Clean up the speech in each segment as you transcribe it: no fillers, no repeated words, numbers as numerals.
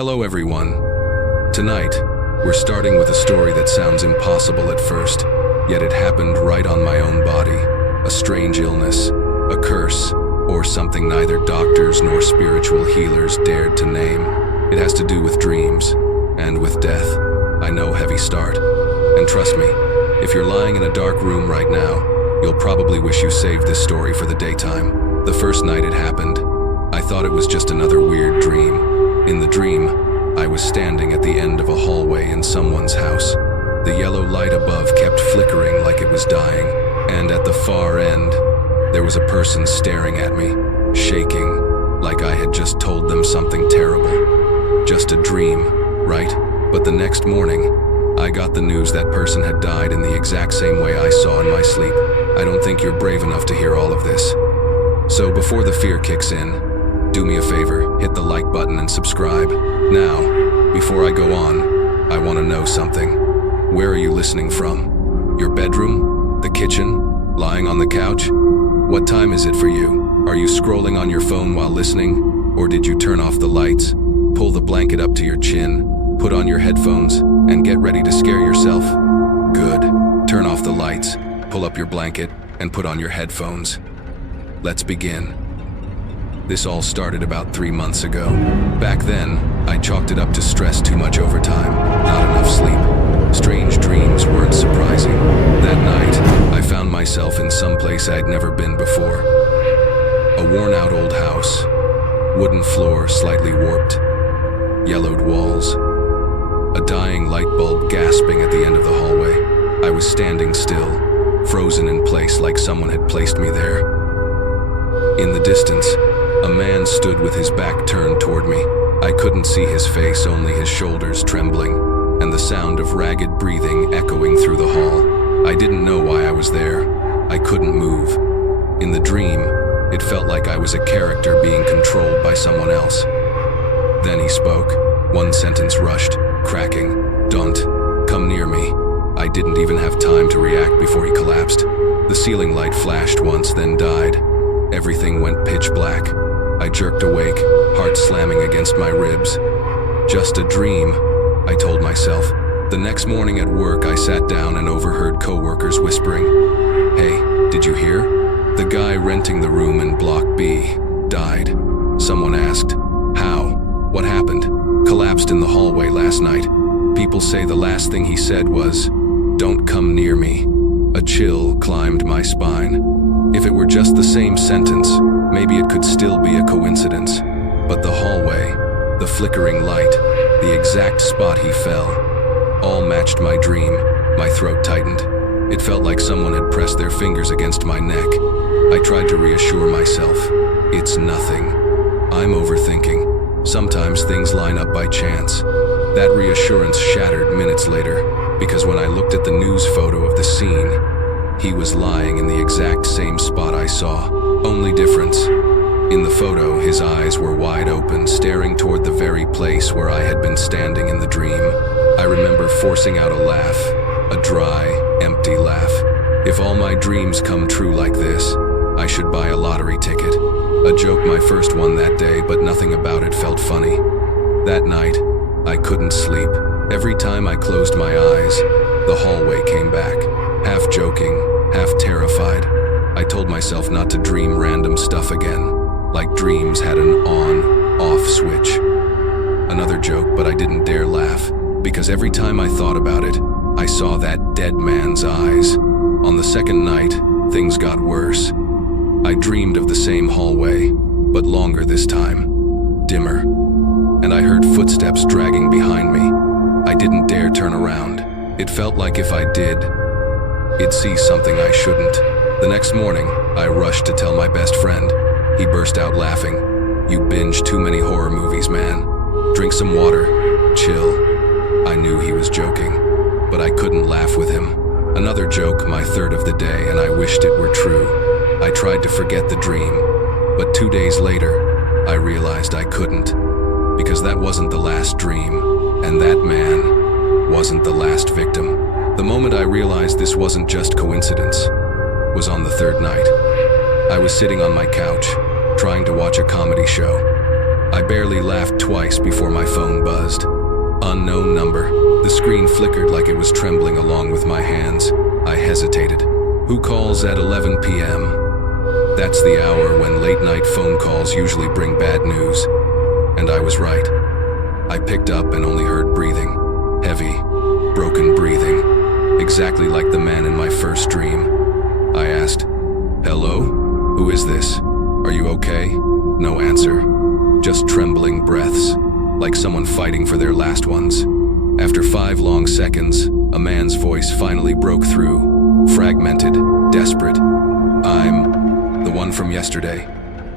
Hello everyone. Tonight, we're starting with a story that sounds impossible at first, yet it happened right on my own body. A strange illness, a curse, or something neither doctors nor spiritual healers dared to name. It has to do with dreams, and with death. I know, heavy start. And trust me, if you're lying in a dark room right now, you'll probably wish you saved this story for the daytime. The first night it happened, I thought it was just another weird dream. In the dream, I was standing at the end of a hallway in someone's house. The yellow light above kept flickering like it was dying, and at the far end, there was a person staring at me, shaking, like I had just told them something terrible. Just a dream, right? But the next morning, I got the news that person had died in the exact same way I saw in my sleep. I don't think you're brave enough to hear all of this. So before the fear kicks in, do me a favor, hit the like button and subscribe. Now, before I go on, I want to know something. Where are you listening from? Your bedroom? The kitchen? Lying on the couch? What time is it for you? Are you scrolling on your phone while listening? Or did you turn off the lights, pull the blanket up to your chin, put on your headphones, and get ready to scare yourself? Good. Turn off the lights, pull up your blanket, and put on your headphones. Let's begin. This all started about 3 months ago. Back then, I chalked it up to stress too much overtime, not enough sleep. Strange dreams weren't surprising. That night, I found myself in some place I'd never been before. A worn-out old house, wooden floor slightly warped, yellowed walls, a dying light bulb gasping at the end of the hallway. I was standing still, frozen in place like someone had placed me there. In the distance, a man stood with his back turned toward me. I couldn't see his face, only his shoulders trembling, and the sound of ragged breathing echoing through the hall. I didn't know why I was there. I couldn't move. In the dream, it felt like I was a character being controlled by someone else. Then he spoke. One sentence rushed, cracking. "Don't come near me." I didn't even have time to react before he collapsed. The ceiling light flashed once, then died. Everything went pitch black. I jerked awake, heart slamming against my ribs. Just a dream, I told myself. The next morning at work, I sat down and overheard coworkers whispering, "Hey, did you hear? The guy renting the room in Block B died." Someone asked, "How? What happened?" "Collapsed in the hallway last night. People say the last thing he said was, 'Don't come near me.'" A chill climbed my spine. If it were just the same sentence, maybe it could still be a coincidence. But the hallway, the flickering light, the exact spot he fell, all matched my dream. My throat tightened. It felt like someone had pressed their fingers against my neck. I tried to reassure myself. It's nothing. I'm overthinking. Sometimes things line up by chance. That reassurance shattered minutes later, because when I looked at the news photo of the scene, he was lying in the exact same spot I saw. Only difference. In the photo, his eyes were wide open, staring toward the very place where I had been standing in the dream. I remember forcing out a laugh, a dry, empty laugh. If all my dreams come true like this, I should buy a lottery ticket. A joke, my first one that day, but nothing about it felt funny. That night, I couldn't sleep. Every time I closed my eyes, the hallway came back. Half joking, half terrified. I told myself not to dream random stuff again, like dreams had an on-off switch. Another joke, but I didn't dare laugh, because every time I thought about it, I saw that dead man's eyes. On the second night, things got worse. I dreamed of the same hallway, but longer this time, dimmer. And I heard footsteps dragging behind me. I didn't dare turn around. It felt like if I did, it'd see something I shouldn't. The next morning, I rushed to tell my best friend. He burst out laughing. "You binge too many horror movies, man. Drink some water. Chill." I knew he was joking, but I couldn't laugh with him. Another joke, my third of the day, and I wished it were true. I tried to forget the dream, but 2 days later, I realized I couldn't, because that wasn't the last dream, and that man wasn't the last victim. The moment I realized this wasn't just coincidence was on the third night. I was sitting on my couch, trying to watch a comedy show. I barely laughed twice before my phone buzzed. Unknown number. The screen flickered like it was trembling along with my hands. I hesitated. Who calls at 11 p.m.? That's the hour when late-night phone calls usually bring bad news. And I was right. I picked up and only heard breathing. Heavy, broken breathing. Exactly like the man in my first dream. I asked, "Hello? Who is this? Are you okay?" No answer. Just trembling breaths, like someone fighting for their last ones. After 5 long seconds, a man's voice finally broke through, fragmented, desperate. "I'm the one from yesterday."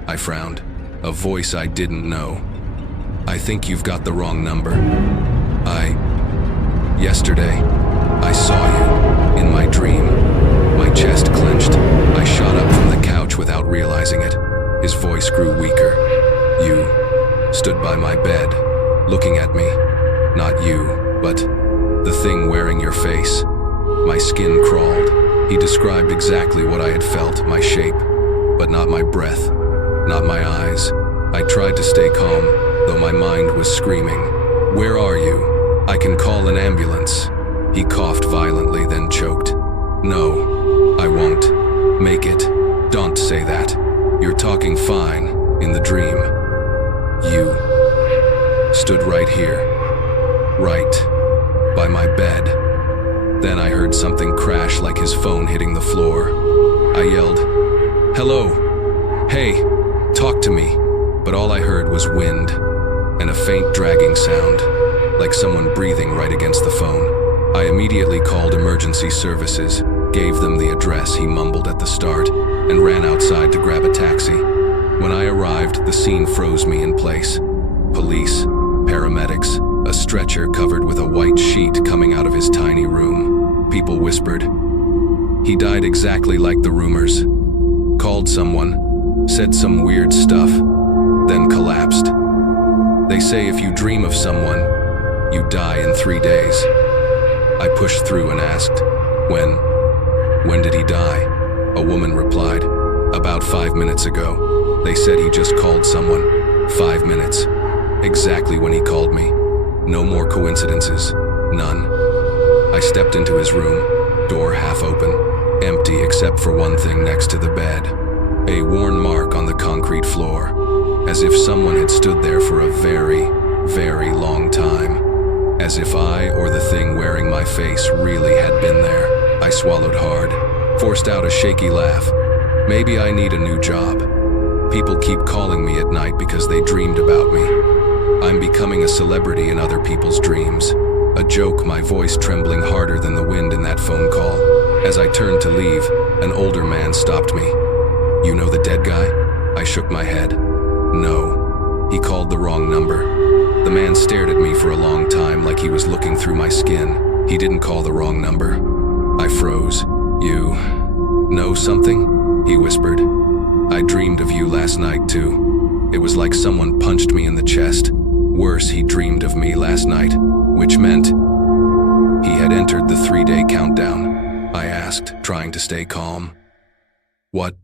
I frowned. A voice I didn't know. "I think you've got the wrong number. Yesterday, I saw you in my dream." My chest clenched. I shot up from the couch without realizing it. His voice grew weaker. "You stood by my bed, looking at me. Not you, but the thing wearing your face." My skin crawled. He described exactly what I had felt, my shape, but not my breath, not my eyes. I tried to stay calm, though my mind was screaming. "Where are you? I can call an ambulance." He coughed violently, then choked. "No, I won't. Make it. Don't say that. You're talking fine in the dream. You stood right here, right by my bed." Then I heard something crash like his phone hitting the floor. I yelled, "Hello? Hey, talk to me." But all I heard was wind and a faint dragging sound, like someone breathing right against the phone. I immediately called emergency services, gave them the address he mumbled at the start, and ran outside to grab a taxi. When I arrived, the scene froze me in place. Police, paramedics, a stretcher covered with a white sheet coming out of his tiny room. People whispered. He died exactly like the rumors. Called someone, said some weird stuff, then collapsed. They say if you dream of someone, you die in 3 days. I pushed through and asked, When did he die?" A woman replied, "About 5 minutes ago. They said he just called someone. 5 minutes. Exactly when he called me. No more coincidences. None." I stepped into his room, door half open, empty except for one thing next to the bed. A worn mark on the concrete floor, as if someone had stood there for a very, very long time. As if I or the thing wearing my face really had been there. I swallowed hard, forced out a shaky laugh. Maybe I need a new job. People keep calling me at night because they dreamed about me. I'm becoming a celebrity in other people's dreams. A joke, my voice trembling harder than the wind in that phone call. As I turned to leave, an older man stopped me. "You know the dead guy?" I shook my head. "No, he called the wrong number." The man stared at me for a long time like he was looking through my skin. He didn't call the wrong number. I froze. "You know something?" he whispered. "I dreamed of you last night too." It was like someone punched me in the chest. Worse, he dreamed of me last night, which meant he had entered the 3-day countdown. I asked, trying to stay calm. What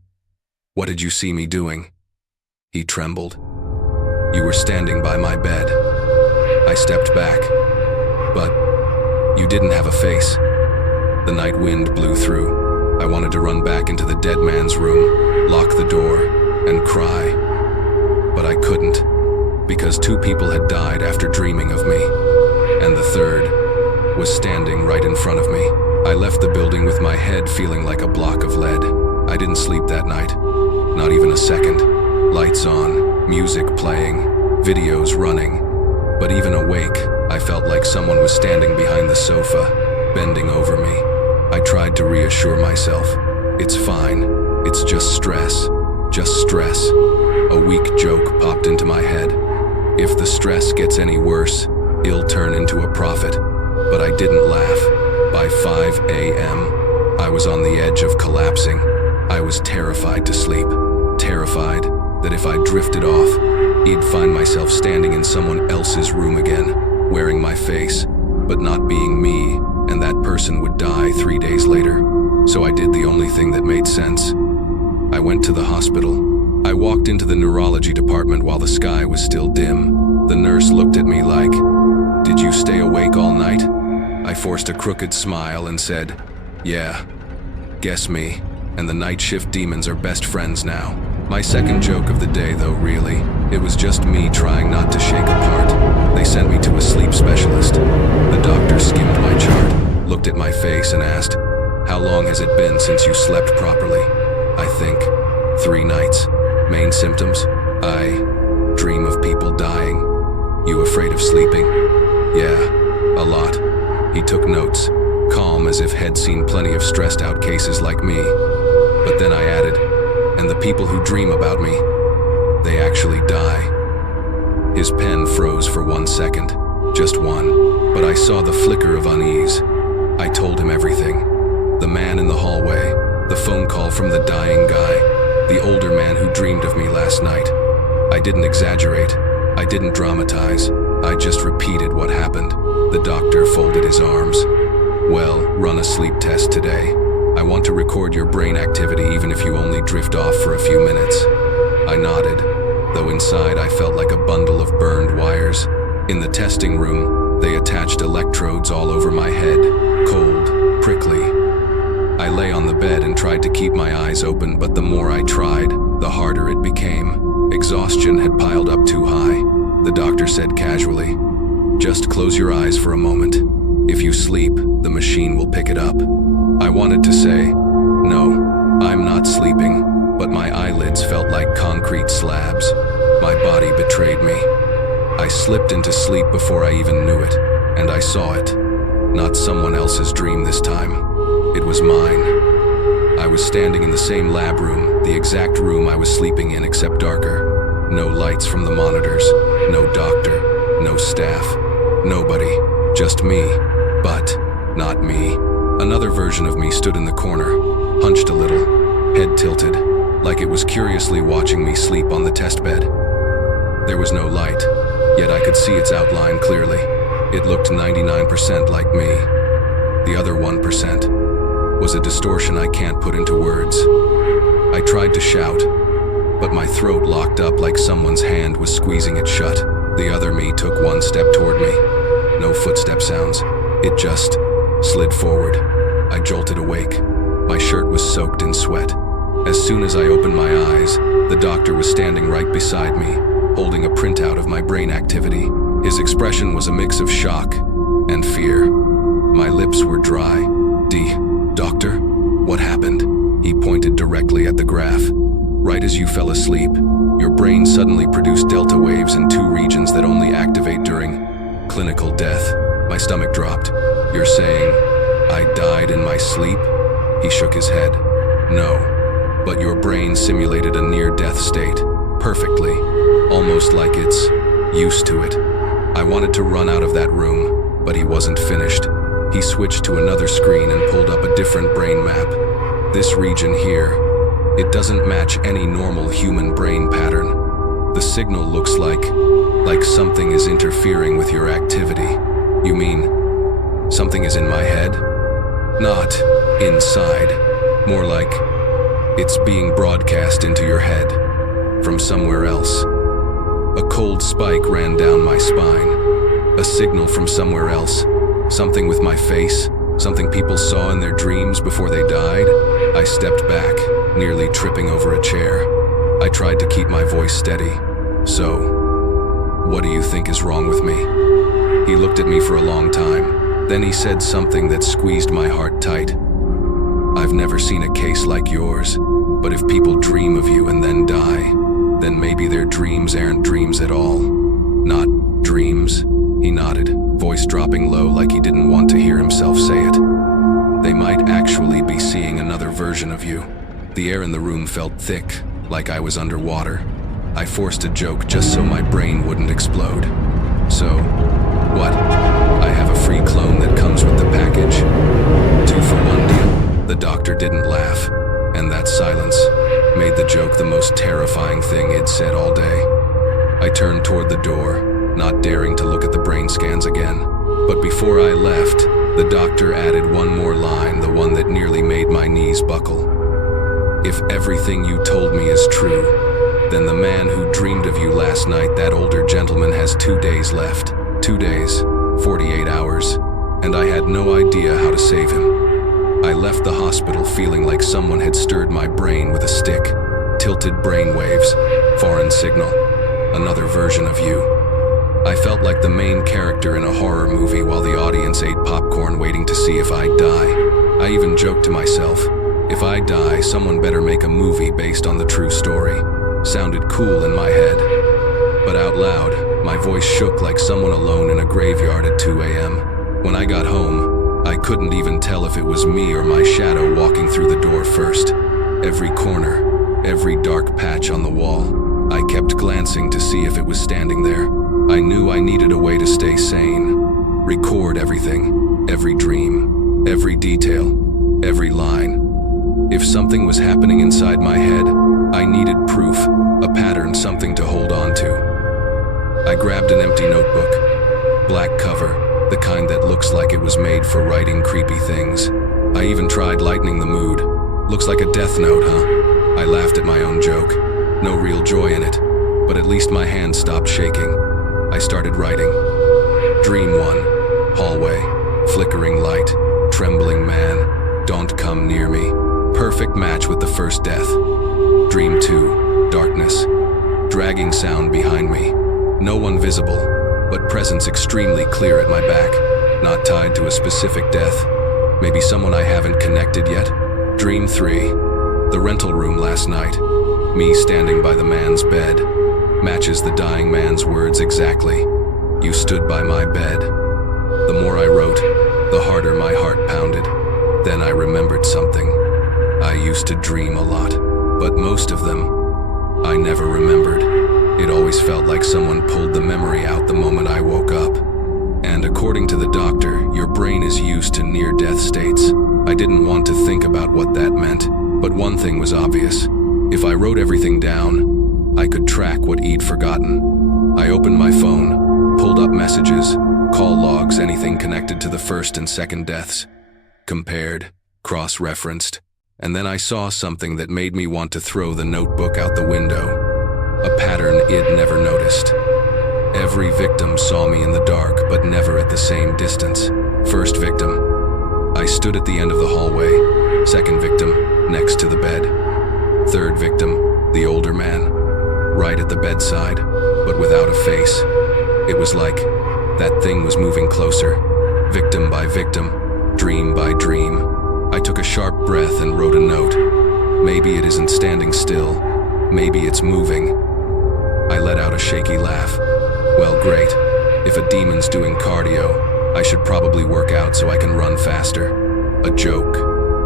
did you see me doing?" He trembled. "You were standing by my bed." I stepped back. "But you didn't have a face." The night wind blew through. I wanted to run back into the dead man's room, lock the door, and cry. But I couldn't, because 2 people had died after dreaming of me, and the third was standing right in front of me. I left the building with my head feeling like a block of lead. I didn't sleep that night, not even a second. Lights on, music playing, videos running. But even awake, I felt like someone was standing behind the sofa, bending over me. I tried to reassure myself. "It's fine. It's just stress. Just stress." A weak joke popped into my head. If the stress gets any worse, he'll turn into a prophet. But I didn't laugh. By 5 a.m., I was on the edge of collapsing. I was terrified to sleep. Terrified that if I drifted off, he'd find myself standing in someone else's room again, wearing my face, but not being me, and that person would die 3 days later. So I did the only thing that made sense. I went to the hospital. I walked into the neurology department while the sky was still dim. The nurse looked at me like, "Did you stay awake I forced a crooked smile and said, "Yeah, guess me, and the night shift demons are best friends now." My second joke of the day, though, really, it was just me trying not to shake apart. They sent me to a sleep specialist. The doctor skimmed my chart, looked at my face and asked, "How long has it been since you slept properly?" I think 3 nights. Main symptoms? I dream of people dying. You afraid of sleeping? Yeah, a lot. He took notes, calm as if he'd seen plenty of stressed out cases like me. But then I added, "And the people who dream about me, they actually die." His pen froze for 1 second, just one, but I saw the flicker of unease. I told him everything. The man in the hallway, the phone call from the dying guy, the older man who dreamed of me last night. I didn't exaggerate. I didn't dramatize. I just repeated what happened. The doctor folded his arms. "Well, run a sleep test today. I want to record your brain activity even if you only drift off for a few minutes." I nodded, though inside I felt like a bundle of burned wires. In the testing room, they attached electrodes all over my head, cold, prickly. I lay on the bed and tried to keep my eyes open, but the more I tried, the harder it became. Exhaustion had piled up too high. The doctor said casually, "Just close your eyes for a moment. If you sleep, the machine will pick it up." I wanted to say, "No, I'm not sleeping," but my eyelids felt like concrete slabs. My body betrayed me. I slipped into sleep before I even knew it, and I saw it. Not someone else's dream this time. It was mine. I was standing in the same lab room, the exact room I was sleeping in except darker. No lights from the monitors, no doctor, no staff, nobody, just me, but not me. Another version of me stood in the corner, hunched a little, head tilted, like it was curiously watching me sleep on the test bed. There was no light, yet I could see its outline clearly. It looked 99% like me. The other 1% was a distortion I can't put into words. I tried to shout, but my throat locked up like someone's hand was squeezing it shut. The other me took 1 step toward me. No footstep sounds. It just slid forward. I jolted awake. My shirt was soaked in sweat. As soon as I opened my eyes, the doctor was standing right beside me, holding a printout of my brain activity. His expression was a mix of shock and fear. My lips were dry. Doctor, what happened?" He pointed directly at the graph. "Right as you fell asleep, your brain suddenly produced delta waves in 2 regions that only activate during clinical death." My stomach dropped. "You're saying I died in my sleep?" He shook his head. "No, but your brain simulated a near-death state, perfectly, almost like it's used to it." I wanted to run out of that room, but he wasn't finished. He switched to another screen and pulled up a different brain map. "This region here, it doesn't match any normal human brain pattern. The signal looks like something is interfering with your activity." "You mean something is in my head?" "Not inside. More like it's being broadcast into your head from somewhere else." A cold spike ran down my spine. A signal from somewhere else. Something with my face. Something people saw in their dreams before they died. I stepped back, nearly tripping over a chair. I tried to keep my voice steady. "So, what do you think is wrong with me?" He looked at me for a long time. Then he said something that squeezed my heart tight. "I've never seen a case like yours, but if people dream of you and then die, then maybe their dreams aren't dreams at all." "Not dreams?" He nodded, voice dropping low like he didn't want to hear himself say it. "They might actually be seeing another version of you." The air in the room felt thick, like I was underwater. I forced a joke just so my brain wouldn't explode. "So, what? I have a free clone that comes with the package. 2 for 1 deal." The doctor didn't laugh, and that silence made the joke the most terrifying thing he'd said all day. I turned toward the door, not daring to look at the brain scans again. But before I left, the doctor added one more line, the one that nearly made my knees buckle. "If everything you told me is true, then the man who dreamed of you last night, that older gentleman, has 2 days left. 2 days, 48 hours. and I had no idea how to save him. I left the hospital feeling like someone had stirred my brain with a stick. Tilted brain waves, foreign signal, another version of you. I felt like the main character in a horror movie while the audience ate popcorn waiting to see if I'd die. I even joked to myself, if I die, someone better make a movie based on the true story. Sounded cool in my head. But out loud, my voice shook like someone alone in a graveyard at 2 a.m. When I got home, I couldn't even tell if it was me or my shadow walking through the door first. Every corner, every dark patch on the wall, I kept glancing to see if it was standing there. I knew I needed a way to stay sane. Record everything, every dream, every detail, every line. If something was happening inside my head, I needed proof, a pattern, something to hold on to. I grabbed an empty notebook, black cover, the kind that looks like it was made for writing creepy things. I even tried lightening the mood. Looks like a death note, huh? I laughed at my own joke. No real joy in it, but at least my hand stopped shaking. I started writing. Dream 1, hallway, flickering light, trembling man, don't come near me. Perfect match with the first death. Dream 2, darkness, dragging sound behind me. No one visible, but presence extremely clear at my back, not tied to a specific death. Maybe someone I haven't connected yet? Dream 3, the rental room last night. Me standing by the man's bed. Matches the dying man's words exactly. You stood by my bed. The more I wrote, the harder my heart pounded. Then I remembered something. I used to dream a lot, but most of them, I never remembered. It always felt like someone pulled the memory out the moment I woke up. And according to the doctor, your brain is used to near-death states. I didn't want to think about what that meant, but one thing was obvious. If I wrote everything down, I could track what he'd forgotten. I opened my phone, pulled up messages, call logs, anything connected to the first and second deaths. Compared, cross-referenced, and then I saw something that made me want to throw the notebook out the window. A pattern I'd never noticed. Every victim saw me in the dark, but never at the same distance. First victim, I stood at the end of the hallway. Second victim, next to the bed. Third victim, the older man, right at the bedside, but without a face. It was like that thing was moving closer, victim by victim, dream by dream. I took a sharp breath and wrote a note. Maybe it isn't standing still. Maybe it's moving. I let out a shaky laugh. Well, great. If a demon's doing cardio, I should probably work out so I can run faster. A joke.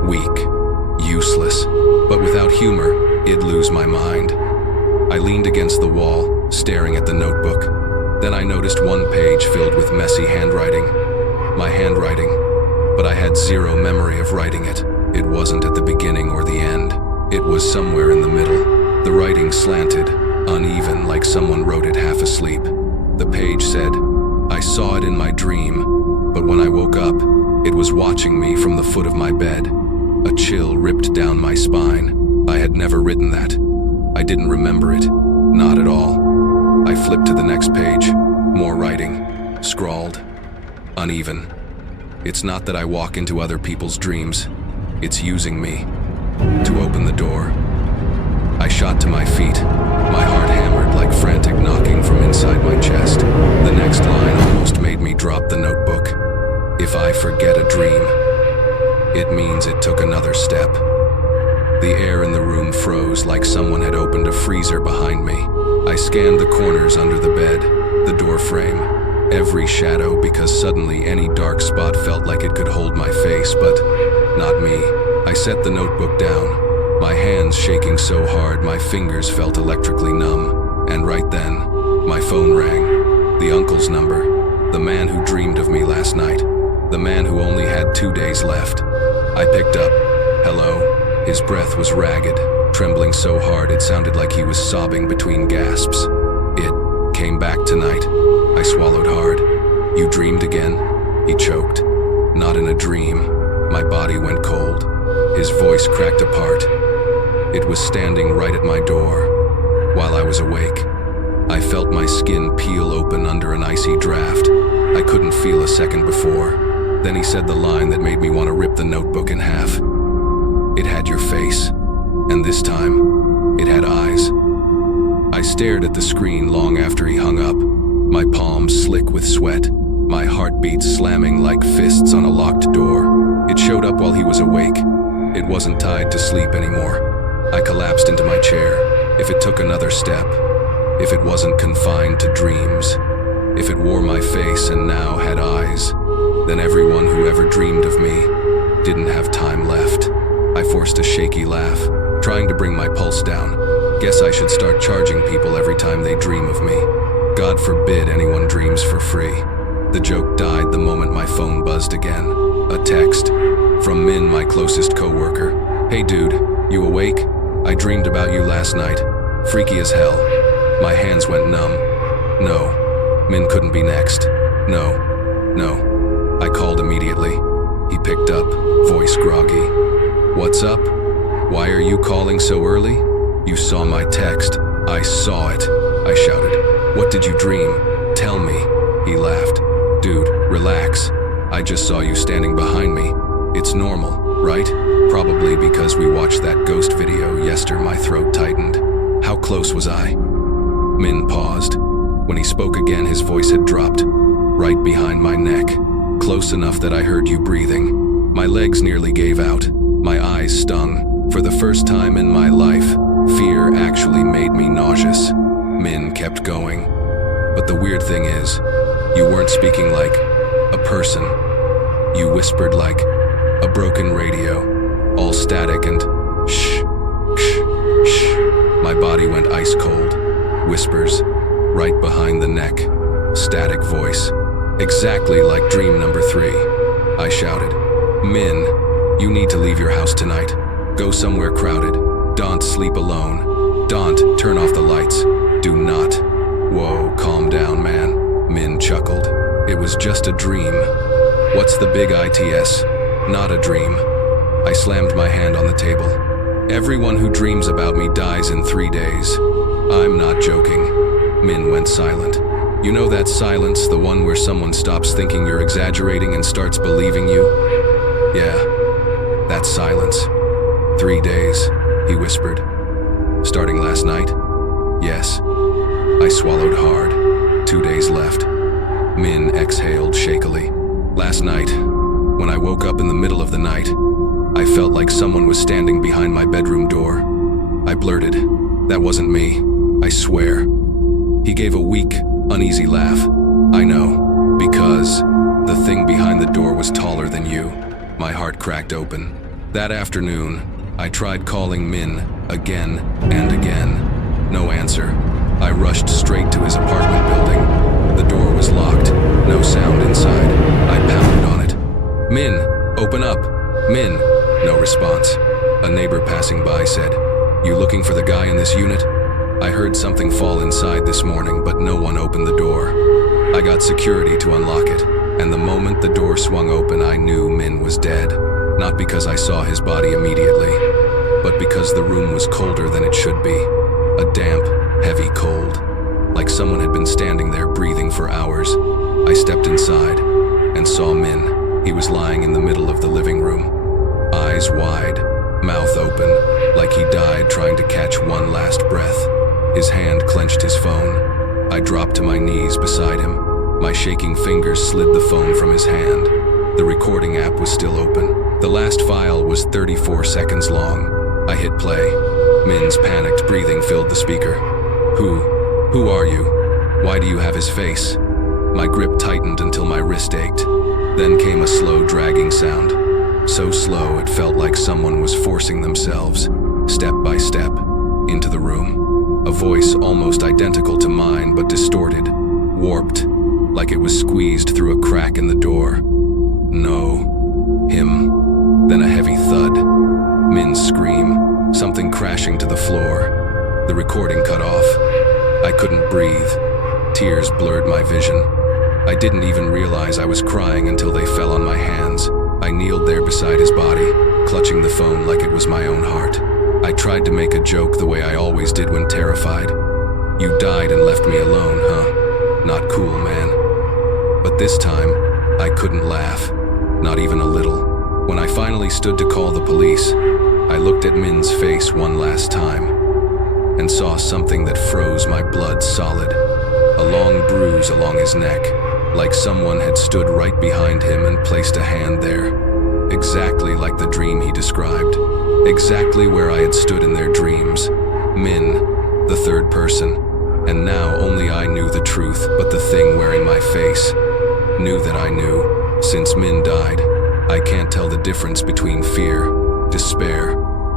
Weak. Useless. But without humor, it'd lose my mind. I leaned against the wall, staring at the notebook. Then I noticed one page filled with messy handwriting. My handwriting. But I had zero memory of writing it. It wasn't at the beginning or the end. It was somewhere in the middle. The writing slanted, uneven, like someone wrote it half asleep. The page said, I saw it in my dream, but when I woke up, it was watching me from the foot of my bed. A chill ripped down my spine. I had never written that. I didn't remember it. Not at all. I flipped to the next page. More writing. Scrawled. Uneven. It's not that I walk into other people's dreams. It's using me to open the door. I shot to my feet, my heart hammered like frantic knocking from inside my chest. The next line almost made me drop the notebook. If I forget a dream, it means it took another step. The air in the room froze like someone had opened a freezer behind me. I scanned the corners under the bed, the door frame, every shadow, because suddenly any dark spot felt like it could hold my face, but not me. I set the notebook down, my hands shaking so hard my fingers felt electrically numb. And right then, my phone rang. The uncle's number, the man who dreamed of me last night, the man who only had 2 days left. I picked up. Hello? His breath was ragged, trembling so hard it sounded like he was sobbing between gasps. It came back tonight. I swallowed hard. You dreamed again? He choked. Not in a dream. My body went cold. His voice cracked apart. It was standing right at my door. While I was awake, I felt my skin peel open under an icy draft I couldn't feel a second before. Then he said the line that made me want to rip the notebook in half. It had your face, and this time, it had eyes. I stared at the screen long after he hung up, my palms slick with sweat, my heartbeat slamming like fists on a locked door. It showed up while he was awake. It wasn't tied to sleep anymore. I collapsed into my chair. If it took another step, if it wasn't confined to dreams, if it wore my face and now had eyes, then everyone who ever dreamed of me didn't have time left. I forced a shaky laugh, trying to bring my pulse down. Guess I should start charging people every time they dream of me. God forbid anyone dreams for free. The joke died the moment my phone buzzed again. A text from Min, my closest coworker. Hey dude, you awake? I dreamed about you last night. Freaky as hell. My hands went numb. No, Min couldn't be next. No. I called immediately. He picked up, voice groggy. What's up? Why are you calling so early? You saw my text. I saw it. I shouted. What did you dream? Tell me. He laughed. Dude, relax. I just saw you standing behind me. It's normal, right? Probably because we watched that ghost video yesterday. My throat tightened. How close was I? Min paused. When he spoke again, his voice had dropped. Right behind my neck. Close enough that I heard you breathing. My legs nearly gave out. My eyes stung. For the first time in my life, fear actually made me nauseous. Min kept going. But the weird thing is, you weren't speaking like a person. You whispered like a broken radio, all static and shh, shh, shh. My body went ice cold. Whispers, right behind the neck. Static voice. Exactly like dream number 3. I shouted, Min, you need to leave your house tonight. Go somewhere crowded. Don't sleep alone. Don't turn off the lights. Do not. Whoa, calm down, man. Min chuckled. It was just a dream. What's the big ITS? Not a dream. I slammed my hand on the table. Everyone who dreams about me dies in 3 days. I'm not joking. Min went silent. You know that silence, the one where someone stops thinking you're exaggerating and starts believing you? Yeah, that's silence. 3 days, he whispered. Starting last night? Yes. I swallowed hard. 2 days left. Min exhaled shakily. Last night, when I woke up in the middle of the night, I felt like someone was standing behind my bedroom door. I blurted, that wasn't me, I swear. He gave a weak, uneasy laugh. I know, because the thing behind the door was taller than you. My heart cracked open. That afternoon, I tried calling Min again and again. No answer. I rushed straight to his apartment building. The door was locked, no sound inside. I pounded on it. Min, open up. Min. No response. A neighbor passing by said, You looking for the guy in this unit? I heard something fall inside this morning, but no one opened the door. I got security to unlock it, and the moment the door swung open, I knew Min was dead. Not because I saw his body immediately, but because the room was colder than it should be. A damp, heavy cold, like someone had been standing there breathing for hours. I stepped inside and saw Min. He was lying in the middle of the living room, eyes wide, mouth open, like he died trying to catch one last breath. His hand clenched his phone. I dropped to my knees beside him. My shaking fingers slid the phone from his hand. The recording app was still open. The last file was 34 seconds long. I hit play. Min's panicked breathing filled the speaker. Who are you? Why do you have his face? My grip tightened until my wrist ached. Then came a slow dragging sound. So slow it felt like someone was forcing themselves, step by step, into the room. A voice almost identical to mine but distorted, warped, like it was squeezed through a crack in the door. No. Him. Then a heavy thud. Min's scream. Something crashing to the floor. The recording cut off. I couldn't breathe. Tears blurred my vision. I didn't even realize I was crying until they fell on my hands. I kneeled there beside his body, clutching the phone like it was my own heart. I tried to make a joke the way I always did when terrified. You died and left me alone, huh? Not cool, man. But this time, I couldn't laugh. not even a little. When I finally stood to call the police, I looked at Min's face one last time and saw something that froze my blood solid. A long bruise along his neck, like someone had stood right behind him and placed a hand there. Exactly like the dream he described. Exactly where I had stood in their dreams. Min, the third person. And now only I knew the truth, but the thing wearing my face knew that I knew. Since Min died, I can't tell the difference between fear, despair,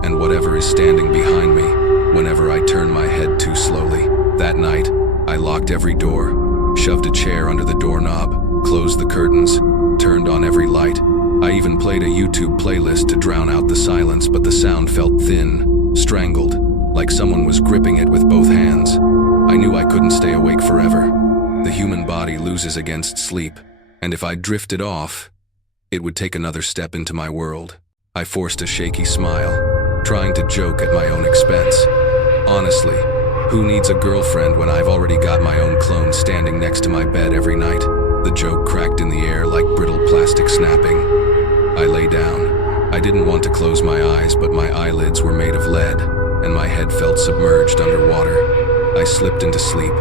and whatever is standing behind me whenever I turn my head too slowly. That night, I locked every door, shoved a chair under the doorknob, closed the curtains, turned on every light. I even played a YouTube playlist to drown out the silence, but the sound felt thin, strangled, like someone was gripping it with both hands. I knew I couldn't stay awake forever. The human body loses against sleep, and if I drifted off, it would take another step into my world. I forced a shaky smile, trying to joke at my own expense. Honestly, who needs a girlfriend when I've already got my own clone standing next to my bed every night? The joke cracked in the air like brittle plastic snapping. I lay down. I didn't want to close my eyes, but my eyelids were made of lead, and my head felt submerged underwater. I slipped into sleep,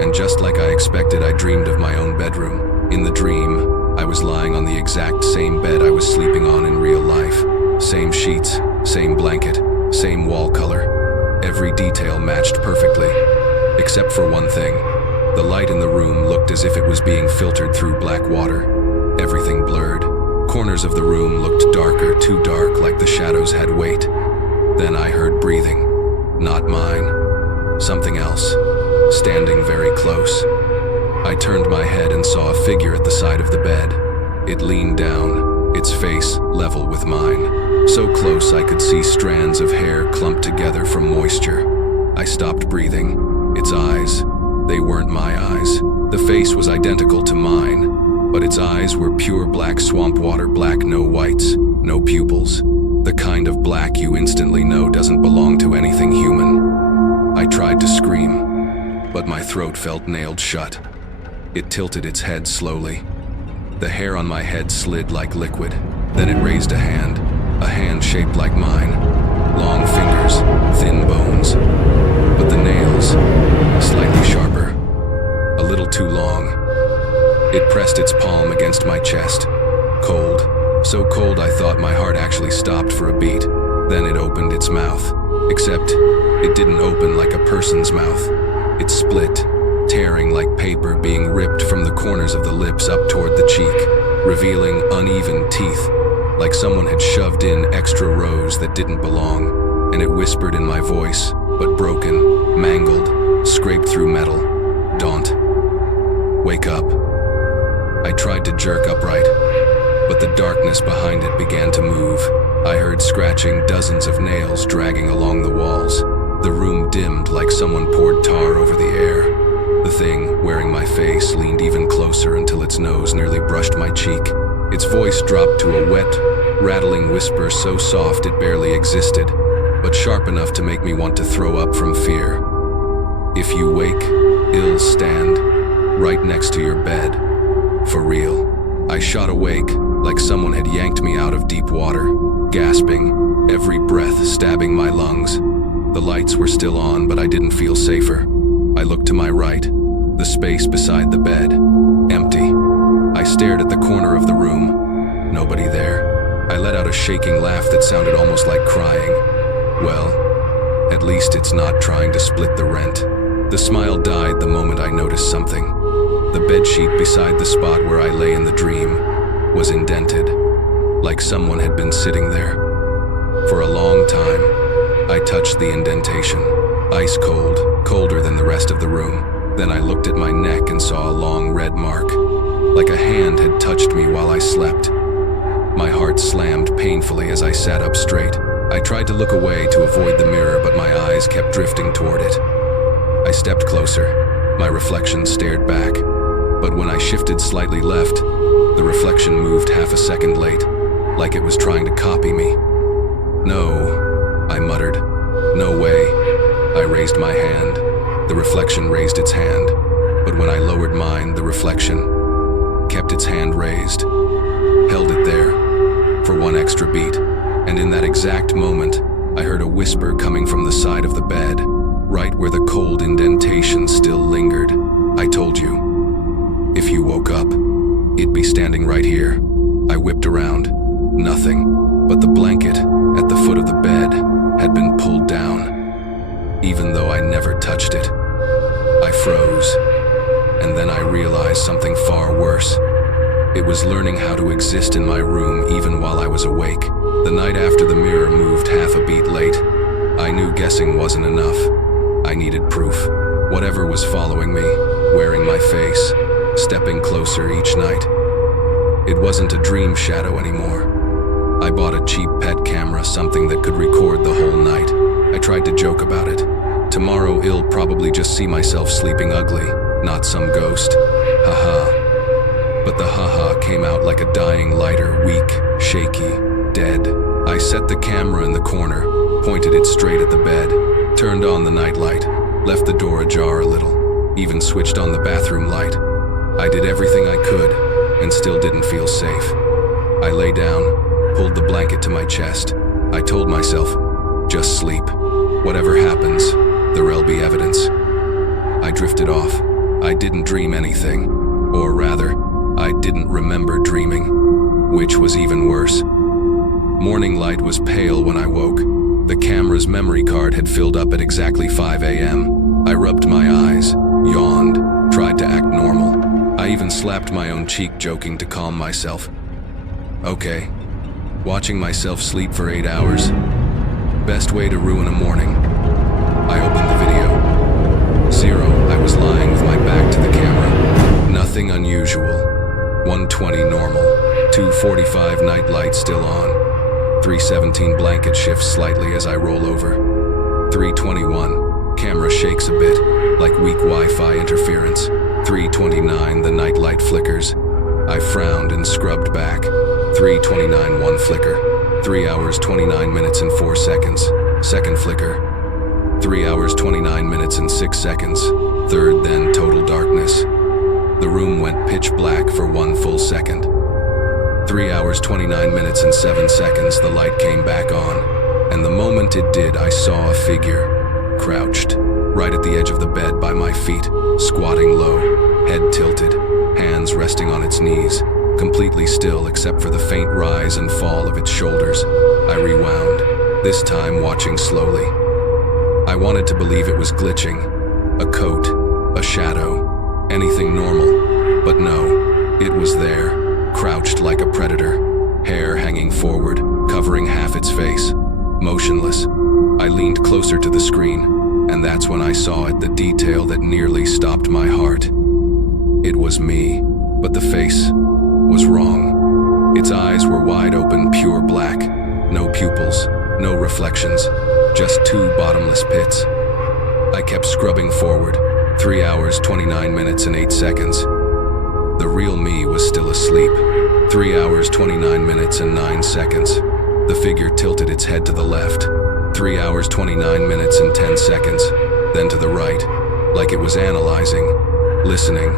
and just like I expected, I dreamed of my own bedroom. In the dream, I was lying on the exact same bed I was sleeping on in real life. Same sheets, same blanket, same wall color. Every detail matched perfectly, except for one thing. The light in the room looked as if it was being filtered through black water. Everything blurred. Corners of the room looked darker, too dark, like the shadows had weight. Then I heard breathing. Not mine. Something else. Standing very close. I turned my head and saw a figure at the side of the bed. It leaned down, its face level with mine. So close I could see strands of hair clumped together from moisture. I stopped breathing. Its eyes, they weren't my eyes. The face was identical to mine, but its eyes were pure black swamp water black, no whites, no pupils. The kind of black you instantly know doesn't belong to anything human. I tried to scream, but my throat felt nailed shut. It tilted its head slowly. The hair on my head slid like liquid. Then it raised a hand shaped like mine. Long fingers, thin bones, but the nails, slightly sharper, a little too long. It pressed its palm against my chest. Cold, so cold I thought my heart actually stopped for a beat. Then it opened its mouth, except it didn't open like a person's mouth. It split, tearing like paper being ripped from the corners of the lips up toward the cheek, revealing uneven teeth, like someone had shoved in extra rows that didn't belong. And it whispered in my voice, but broken, mangled, scraped through metal. "Don't. Wake up." I tried to jerk upright, but the darkness behind it began to move. I heard scratching, dozens of nails dragging along the walls. The room dimmed like someone poured tar over the air. The thing, wearing my face, leaned even closer until its nose nearly brushed my cheek. Its voice dropped to a wet, rattling whisper so soft it barely existed, but sharp enough to make me want to throw up from fear. "If you wake, I'll stand right next to your bed. For real." I shot awake, like someone had yanked me out of deep water, gasping, every breath stabbing my lungs. The lights were still on, but I didn't feel safer. I looked to my right, the space beside the bed, empty. I stared at the corner of the room. Nobody there. I let out a shaking laugh that sounded almost like crying. Well, at least it's not trying to split the rent. The smile died the moment I noticed something. The bedsheet beside the spot where I lay in the dream was indented, like someone had been sitting there. For a long time, I touched the indentation, ice cold, colder than the rest of the room. Then I looked at my neck and saw a long red mark, like a hand had touched me while I slept. My heart slammed painfully as I sat up straight. I tried to look away to avoid the mirror, but my eyes kept drifting toward it. I stepped closer. My reflection stared back, but when I shifted slightly left, the reflection moved half a second late, like it was trying to copy me. "No," I muttered. "No way." I raised my hand. The reflection raised its hand, but when I lowered mine, the reflection kept its hand raised, held it there, one extra beat, and in that exact moment, I heard a whisper coming from the side of the bed, right where the cold indentation still lingered. "I told you. If you woke up, it'd be standing right here." I whipped around. Nothing, but the blanket at the foot of the bed had been pulled down, even though I never touched it. I froze, and then I realized something far worse. It was learning how to exist in my room even while I was awake. The night after the mirror moved half a beat late, I knew guessing wasn't enough. I needed proof. Whatever was following me, wearing my face, stepping closer each night. It wasn't a dream shadow anymore. I bought a cheap pet camera, something that could record the whole night. I tried to joke about it. Tomorrow I'll probably just see myself sleeping ugly, not some ghost. Haha. But the haha came out like a dying lighter, weak, shaky, dead. I set the camera in the corner, pointed it straight at the bed, turned on the nightlight, left the door ajar a little, even switched on the bathroom light. I did everything I could, and still didn't feel safe. I lay down, pulled the blanket to my chest. I told myself, just sleep. Whatever happens, there'll be evidence. I drifted off. I didn't dream anything, or rather, I didn't remember dreaming, which was even worse. Morning light was pale when I woke. The camera's memory card had filled up at exactly 5 a.m. I rubbed my eyes, yawned, tried to act normal. I even slapped my own cheek, joking to calm myself. Okay, watching myself sleep for 8 hours. Best way to ruin a morning. I opened the video. 0, I was lying with my back to the camera. Nothing unusual. 1:20 normal. 2:45 night light still on. 3:17 blanket shifts slightly as I roll over. 3:21, camera shakes a bit, like weak Wi-Fi interference. 3:29, the night light flickers. I frowned and scrubbed back. 3:29, one flicker. 3 hours, 29 minutes and 4 seconds. Second flicker. 3 hours, 29 minutes and 6 seconds. Third, then total darkness. The room went pitch black for 1 full second. 3 hours, 29 minutes and 7 seconds, the light came back on. And the moment it did, I saw a figure, crouched, right at the edge of the bed by my feet, squatting low, head tilted, hands resting on its knees, completely still except for the faint rise and fall of its shoulders. I rewound, this time watching slowly. I wanted to believe it was glitching, a coat, a shadow, anything normal, but no, it was there, crouched like a predator, hair hanging forward, covering half its face, motionless. I leaned closer to the screen, and that's when I saw it, the detail that nearly stopped my heart. It was me, but the face was wrong. Its eyes were wide open, pure black, no pupils, no reflections, just 2 bottomless pits. I kept scrubbing forward, 3 hours, 29 minutes and 8 seconds. The real me was still asleep. 3 hours, 29 minutes and 9 seconds. The figure tilted its head to the left. 3 hours, 29 minutes and 10 seconds. Then to the right, like it was analyzing, listening,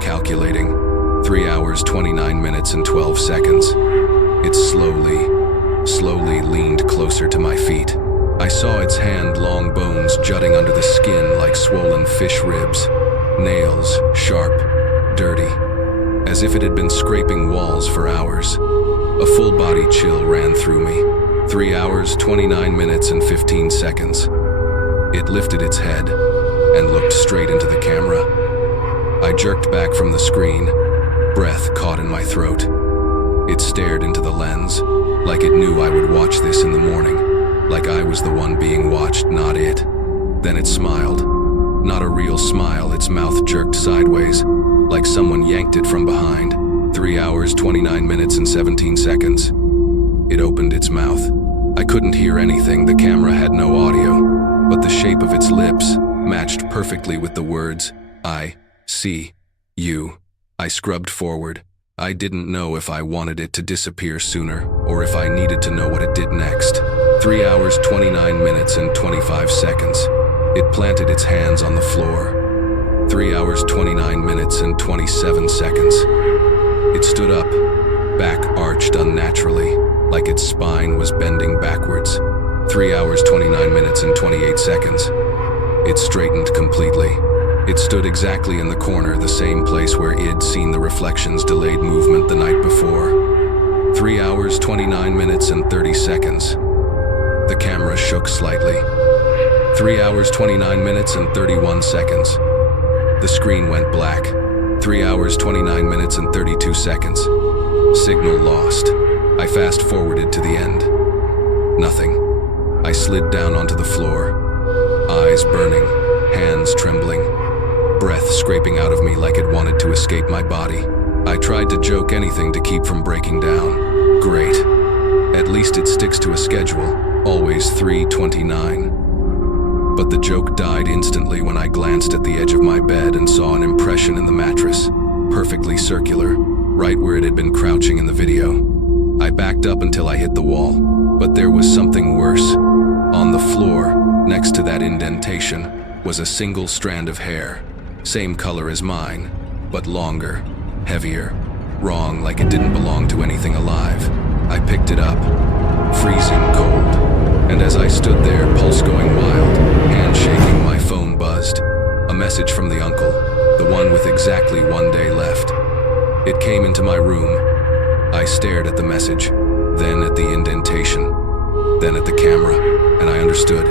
calculating. 3 hours, 29 minutes and 12 seconds. It slowly leaned closer to my feet. I saw its hand, long bones jutting under the skin like swollen fish ribs. Nails, sharp, dirty, as if it had been scraping walls for hours. A full body chill ran through me. 3 hours, 29 minutes and 15 seconds. It lifted its head and looked straight into the camera. I jerked back from the screen, breath caught in my throat. It stared into the lens, like it knew I would watch this in the morning, like I was the one being watched, not it. Then it smiled. Not a real smile, its mouth jerked sideways, like someone yanked it from behind. 3 hours, 29 minutes and 17 seconds. It opened its mouth. I couldn't hear anything, the camera had no audio, but the shape of its lips matched perfectly with the words, "I see you." I scrubbed forward. I didn't know if I wanted it to disappear sooner, or if I needed to know what it did next. 3 hours, 29 minutes and 25 seconds. It planted its hands on the floor. 3 hours, 29 minutes and 27 seconds. It stood up, back arched unnaturally, like its spine was bending backwards. 3 hours, 29 minutes, and 28 seconds. It straightened completely. It stood exactly in the corner, the same place where I'd seen the reflection's delayed movement the night before. 3 hours, 29 minutes, and 30 seconds. The camera shook slightly. 3 hours, 29 minutes, and 31 seconds. The screen went black. 3 hours, 29 minutes, and 32 seconds. Signal lost. I fast-forwarded to the end. Nothing. I slid down onto the floor. Eyes burning, hands trembling, breath scraping out of me like it wanted to escape my body. I tried to joke anything to keep from breaking down. Great. At least it sticks to a schedule, always 3:29. But the joke died instantly when I glanced at the edge of my bed and saw an impression in the mattress, perfectly circular, right where it had been crouching in the video. I backed up until I hit the wall, but there was something worse. On the floor, next to that indentation, was a single strand of hair, same color as mine, but longer, heavier, wrong, like it didn't belong to anything alive. I picked it up, freezing cold, and as I stood there, pulse going wild, hand shaking, my phone buzzed. A message from the uncle, the one with exactly 1 day left. It came into my room. I stared at the message, then at the indentation, then at the camera, and I understood.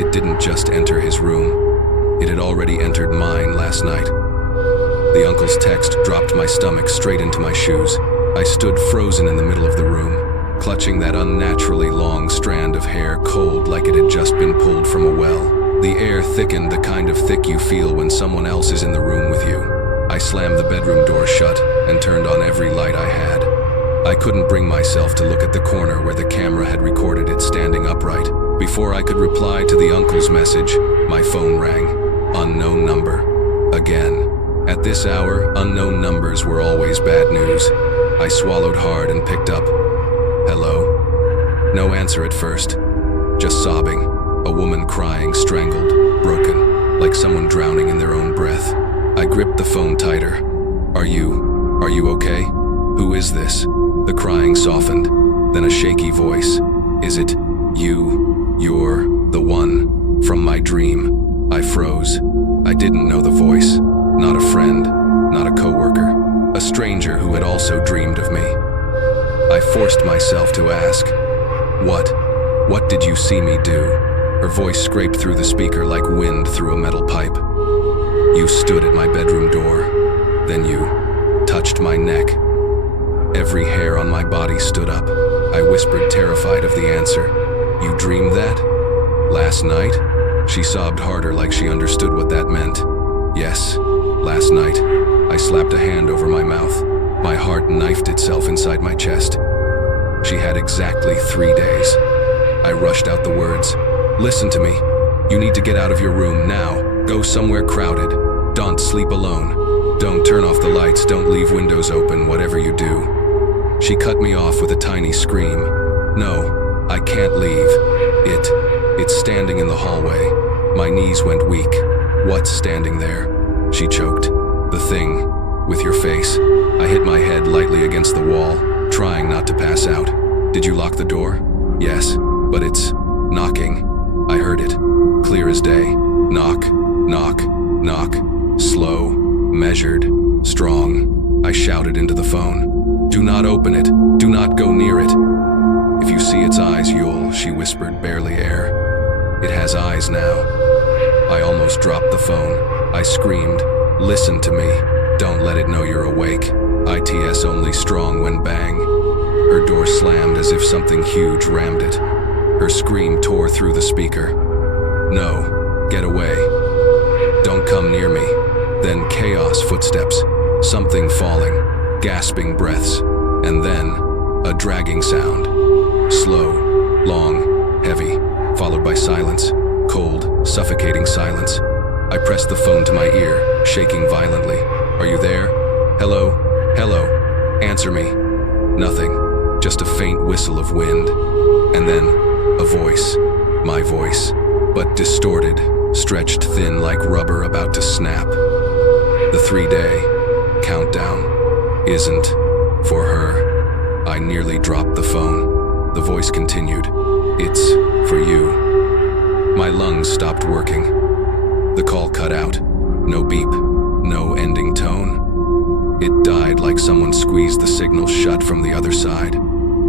It didn't just enter his room. It had already entered mine last night. The uncle's text dropped my stomach straight into my shoes. I stood frozen in the middle of the room, clutching that unnaturally long strand of hair, cold like it had just been pulled from a well. The air thickened, the kind of thick you feel when someone else is in the room with you. I slammed the bedroom door shut and turned on every light I had. I couldn't bring myself to look at the corner where the camera had recorded it standing upright. Before I could reply to the uncle's message, my phone rang. Unknown number. Again. At this hour, unknown numbers were always bad news. I swallowed hard and picked up. Hello? No answer at first. Just sobbing. A woman crying, strangled, broken, like someone drowning in their own breath. I gripped the phone tighter. Are you okay? Who is this? The crying softened, then a shaky voice. Is it you? You're the one from my dream. I froze. I didn't know the voice. Not a friend, not a coworker, a stranger who had also dreamed of me. I forced myself to ask, What did you see me do? Her voice scraped through the speaker like wind through a metal pipe. You stood at my bedroom door, then you touched my neck. Every hair on my body stood up. I whispered, terrified of the answer. You dreamed that? Last night? She sobbed harder, like she understood what that meant. Yes, last night. I slapped a hand over my mouth. My heart knifed itself inside my chest. She had exactly 3 days. I rushed out the words. Listen to me. You need to get out of your room now. Go somewhere crowded. Don't sleep alone. Don't turn off the lights. Don't leave windows open, whatever you do. She cut me off with a tiny scream. No, I can't leave. It's standing in the hallway. My knees went weak. What's standing there? She choked. The thing, with your face. I hit my head lightly against the wall, trying not to pass out. Did you lock the door? Yes, but it's knocking. I heard it, clear as day. Knock, knock, knock. Slow, measured, strong. I shouted into the phone. Do not open it. Do not go near it. If you see its eyes, she whispered, barely air. It has eyes now. I almost dropped the phone. I screamed, listen to me. Don't let it know you're awake. ITS only strong when bang. Her door slammed as if something huge rammed it. Her scream tore through the speaker. No, get away. Don't come near me. Then chaos, footsteps, something falling, gasping breaths, and then a dragging sound. Slow, long, heavy, followed by silence, cold, suffocating silence. I pressed the phone to my ear, shaking violently. Are you there? Hello? Hello? Answer me. Nothing, just a faint whistle of wind. And then, a voice, my voice, but distorted, stretched thin like rubber about to snap. The 3-day countdown isn't for her. I nearly dropped the phone. The voice continued, "It's for you." My lungs stopped working. The call cut out. No beep, no ending tone. It died like someone squeezed the signal shut from the other side.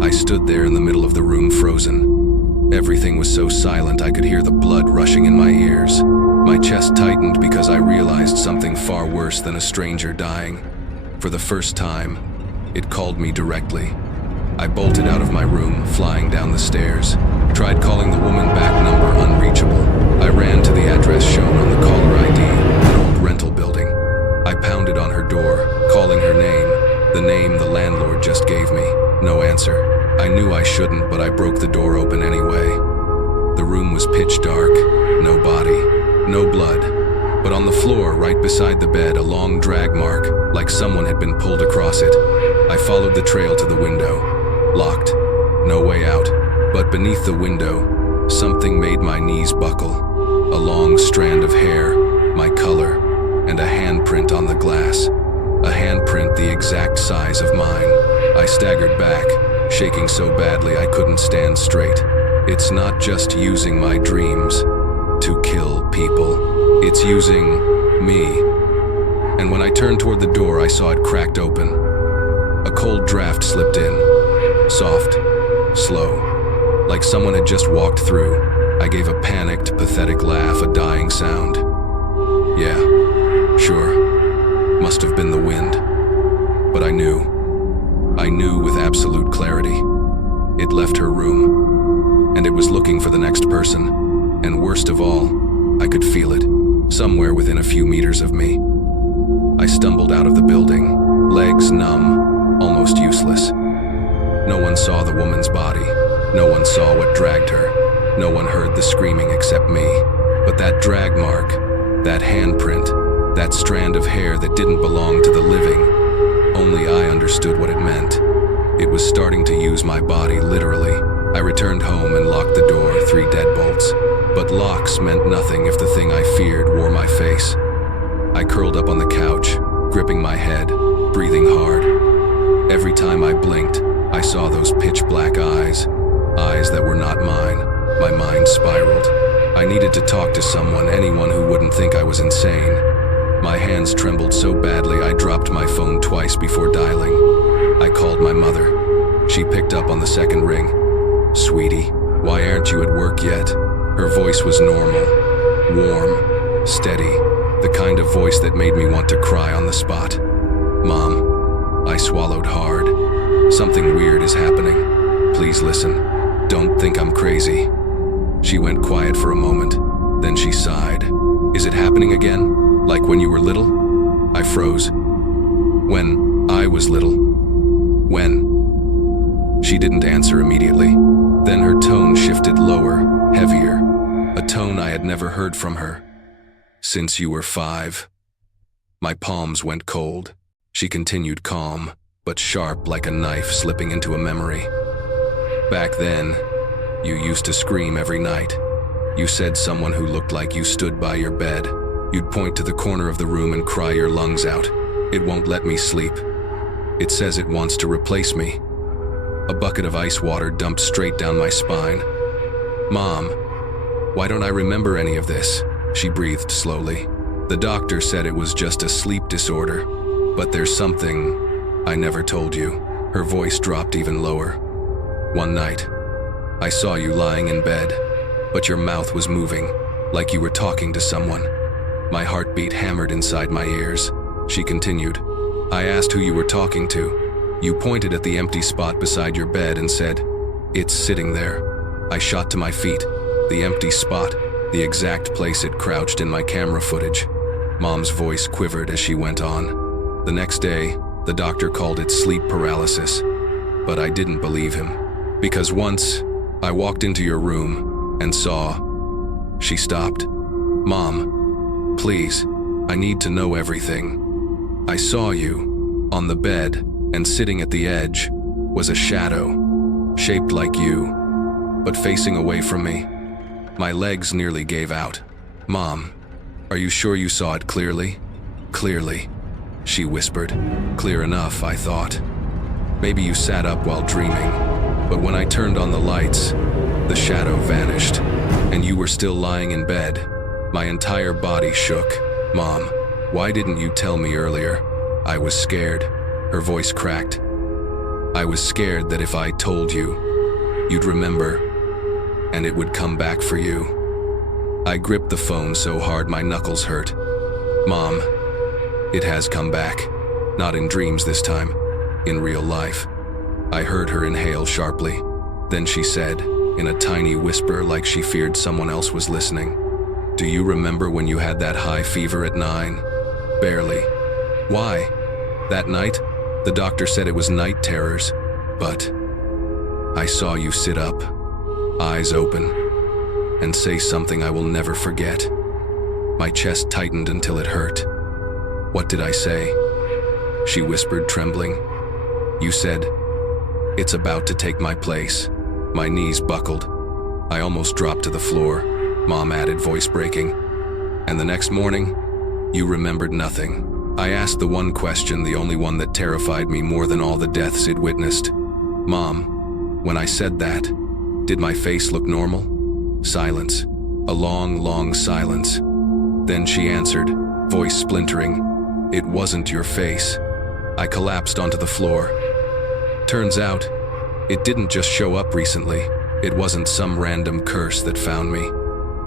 I stood there in the middle of the room, frozen. Everything was so silent I could hear the blood rushing in my ears. My chest tightened because I realized something far worse than a stranger dying. For the first time, it called me directly. I bolted out of my room, flying down the stairs. Tried calling the woman back, number unreachable. I ran to the address shown on the caller ID, an old rental building. I pounded on her door, calling her name, the name the landlord just gave me. No answer. I knew I shouldn't, but I broke the door open anyway. The room was pitch dark, no body, no blood. But on the floor, right beside the bed, a long drag mark, like someone had been pulled across it. I followed the trail to the window. Locked. No way out. But beneath the window, something made my knees buckle. A long strand of hair, my color, and a handprint on the glass. A handprint the exact size of mine. I staggered back, shaking so badly I couldn't stand straight. It's not just using my dreams to kill people. It's using me. And when I turned toward the door, I saw it cracked open. A cold draft slipped in. Soft, slow, like someone had just walked through. I gave a panicked, pathetic laugh, a dying sound. Yeah, sure, must have been the wind. But I knew with absolute clarity. It left her room, and it was looking for the next person. And worst of all, I could feel it, somewhere within a few meters of me. I stumbled out of the building, legs numb, almost useless. No one saw the woman's body. No one saw what dragged her. No one heard the screaming except me. But that drag mark, that handprint, that strand of hair that didn't belong to the living, only I understood what it meant. It was starting to use my body, literally. I returned home and locked the door, 3 deadbolts. But locks meant nothing if the thing I feared wore my face. I curled up on the couch, gripping my head, breathing hard. Every time I blinked, I saw those pitch black eyes that were not mine. My mind spiraled. I needed to talk to someone, anyone who wouldn't think I was insane. My hands trembled so badly I dropped my phone twice before dialing. I called my mother. She picked up on the second ring. "Sweetie, why aren't you at work yet?" Her voice was normal, warm, steady, the kind of voice that made me want to cry on the spot. "Mom," I swallowed hard. "Something weird is happening. Please listen. Don't think I'm crazy." She went quiet for a moment, then she sighed. "Is it happening again? Like when you were little?" I froze. "When I was little." "When?" She didn't answer immediately. Then her tone shifted lower, heavier, a tone I had never heard from her. "Since you were 5. My palms went cold. She continued calm, but sharp like a knife slipping into a memory. "Back then, you used to scream every night. You said someone who looked like you stood by your bed. You'd point to the corner of the room and cry your lungs out. It won't let me sleep. It says it wants to replace me." A bucket of ice water dumped straight down my spine. "Mom, why don't I remember any of this?" She breathed slowly. "The doctor said it was just a sleep disorder. But there's something I never told you." Her voice dropped even lower. "One night, I saw you lying in bed, but your mouth was moving, like you were talking to someone." My heartbeat hammered inside my ears. She continued, "I asked who you were talking to. You pointed at the empty spot beside your bed and said, 'It's sitting there.' I shot to my feet. The empty spot, the exact place it crouched in my camera footage." Mom's voice quivered as she went on. "The next day, the doctor called it sleep paralysis. But I didn't believe him. Because once, I walked into your room and saw..." She stopped. "Mom, please, I need to know everything. I saw you, on the bed, and sitting at the edge, was a shadow, shaped like you, but facing away from me. My legs nearly gave out. Mom, are you sure you saw it clearly?" "Clearly," she whispered. "Clear enough, I thought. Maybe you sat up while dreaming. But when I turned on the lights, the shadow vanished, and you were still lying in bed. My entire body shook. Mom, why didn't you tell me earlier? I was scared. Her voice cracked. I was scared that if I told you, you'd remember, and it would come back for you. I gripped the phone so hard my knuckles hurt. Mom, it has come back. Not in dreams this time, in real life. I heard her inhale sharply. Then she said, in a tiny whisper like she feared someone else was listening, "Do you remember when you had that high fever at 9? Barely. Why? That night, the doctor said it was night terrors, but I saw you sit up, eyes open, and say something I will never forget. My chest tightened until it hurt. What did I say?" She whispered, trembling. "You said, 'It's about to take my place.'" My knees buckled. I almost dropped to the floor. Mom added, voice breaking, "And the next morning, you remembered nothing." I asked the one question, the only one that terrified me more than all the deaths it witnessed. "Mom, when I said that, did my face look normal?" Silence. A long, long silence. Then she answered, voice splintering, "It wasn't your face." I collapsed onto the floor. Turns out, it didn't just show up recently. It wasn't some random curse that found me.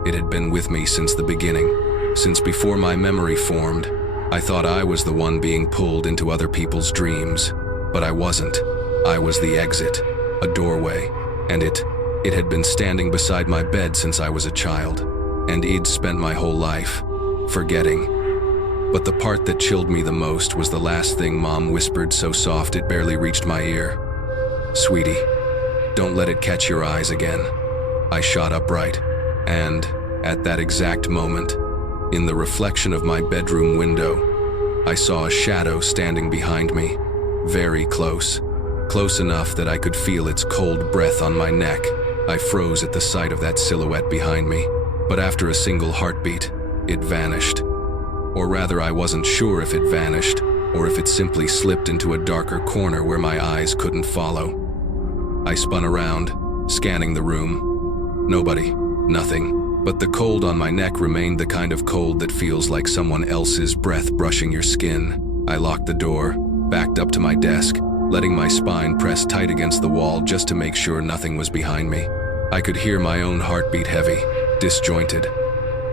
It had been with me since the beginning, since before my memory formed. I thought I was the one being pulled into other people's dreams, but I wasn't. I was the exit, a doorway, and it had been standing beside my bed since I was a child, and I'd spent my whole life forgetting. But the part that chilled me the most was the last thing Mom whispered so soft it barely reached my ear. "Sweetie, don't let it catch your eyes again." I shot upright, and at that exact moment, in the reflection of my bedroom window, I saw a shadow standing behind me, very close, close enough that I could feel its cold breath on my neck. I froze at the sight of that silhouette behind me, but after a single heartbeat, it vanished. Or rather, I wasn't sure if it vanished, or if it simply slipped into a darker corner where my eyes couldn't follow. I spun around, scanning the room. Nobody, nothing. But the cold on my neck remained the kind of cold that feels like someone else's breath brushing your skin. I locked the door, backed up to my desk, letting my spine press tight against the wall just to make sure nothing was behind me. I could hear my own heartbeat heavy, disjointed.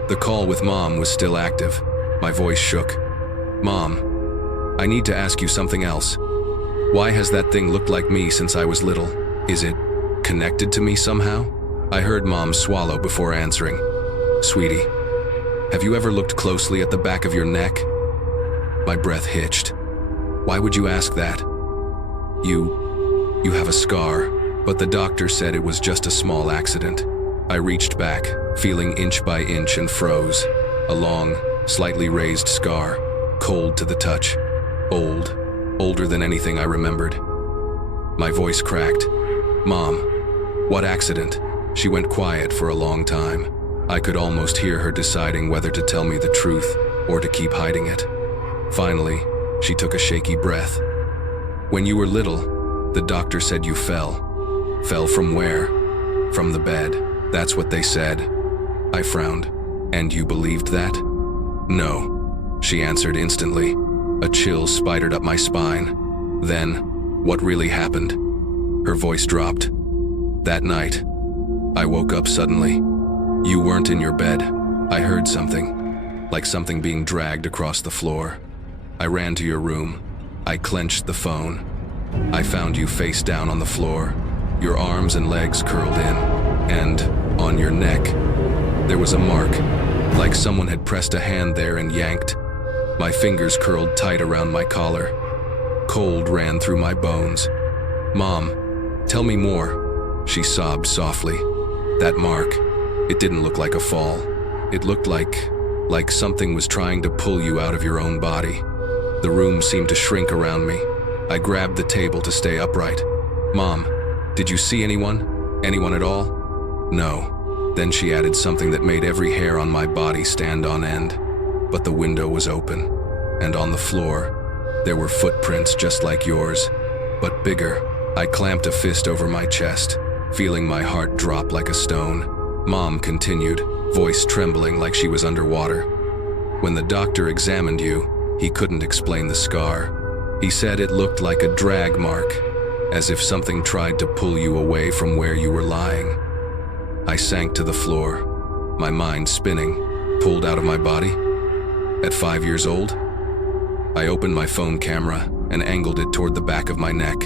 The call with Mom was still active. My voice shook. "Mom, I need to ask you something else. Why has that thing looked like me since I was little? Is it connected to me somehow?" I heard Mom swallow before answering. "Sweetie, have you ever looked closely at the back of your neck?" My breath hitched. "Why would you ask that?" You have a scar, but the doctor said it was just a small accident." I reached back, feeling inch by inch, and froze. A long, slightly raised scar, cold to the touch. Old, older than anything I remembered. My voice cracked. "Mom, what accident?" She went quiet for a long time. I could almost hear her deciding whether to tell me the truth or to keep hiding it. Finally, she took a shaky breath. "When you were little, the doctor said you fell." "Fell from where?" "From the bed. That's what they said." I frowned. "And you believed that?" "No," she answered instantly. A chill spidered up my spine. "Then, what really happened?" Her voice dropped. "That night, I woke up suddenly. You weren't in your bed. I heard something, like something being dragged across the floor. I ran to your room. I clenched the phone. I found you face down on the floor, your arms and legs curled in, and on your neck, there was a mark, like someone had pressed a hand there and yanked. My fingers curled tight around my collar. Cold ran through my bones. "Mom, tell me more," she sobbed softly. "That mark, it didn't look like a fall. It looked like something was trying to pull you out of your own body." The room seemed to shrink around me. I grabbed the table to stay upright. "Mom, did you see anyone? Anyone at all?" "No." Then she added something that made every hair on my body stand on end. "But the window was open, and on the floor, there were footprints just like yours, but bigger, I clamped a fist over my chest, feeling my heart drop like a stone. Mom continued, voice trembling like she was underwater. When the doctor examined you, he couldn't explain the scar. He said it looked like a drag mark, as if something tried to pull you away from where you were lying. I sank to the floor, my mind spinning, pulled out of my body. At 5 years old, I opened my phone camera and angled it toward the back of my neck,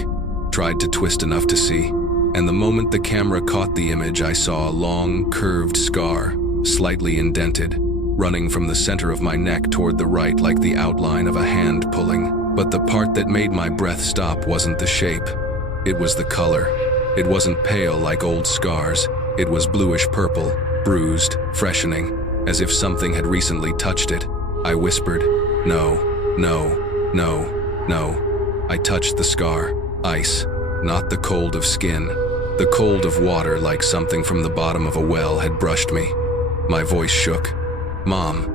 tried to twist enough to see, and the moment the camera caught the image, I saw a long, curved scar, slightly indented, running from the center of my neck toward the right like the outline of a hand pulling. But the part that made my breath stop wasn't the shape. It was the color. It wasn't pale like old scars. It was bluish-purple, bruised, freshening, as if something had recently touched it. I whispered, "No, no, no, no." I touched the scar. Ice, not the cold of skin. The cold of water, like something from the bottom of a well had brushed me. My voice shook. "Mom,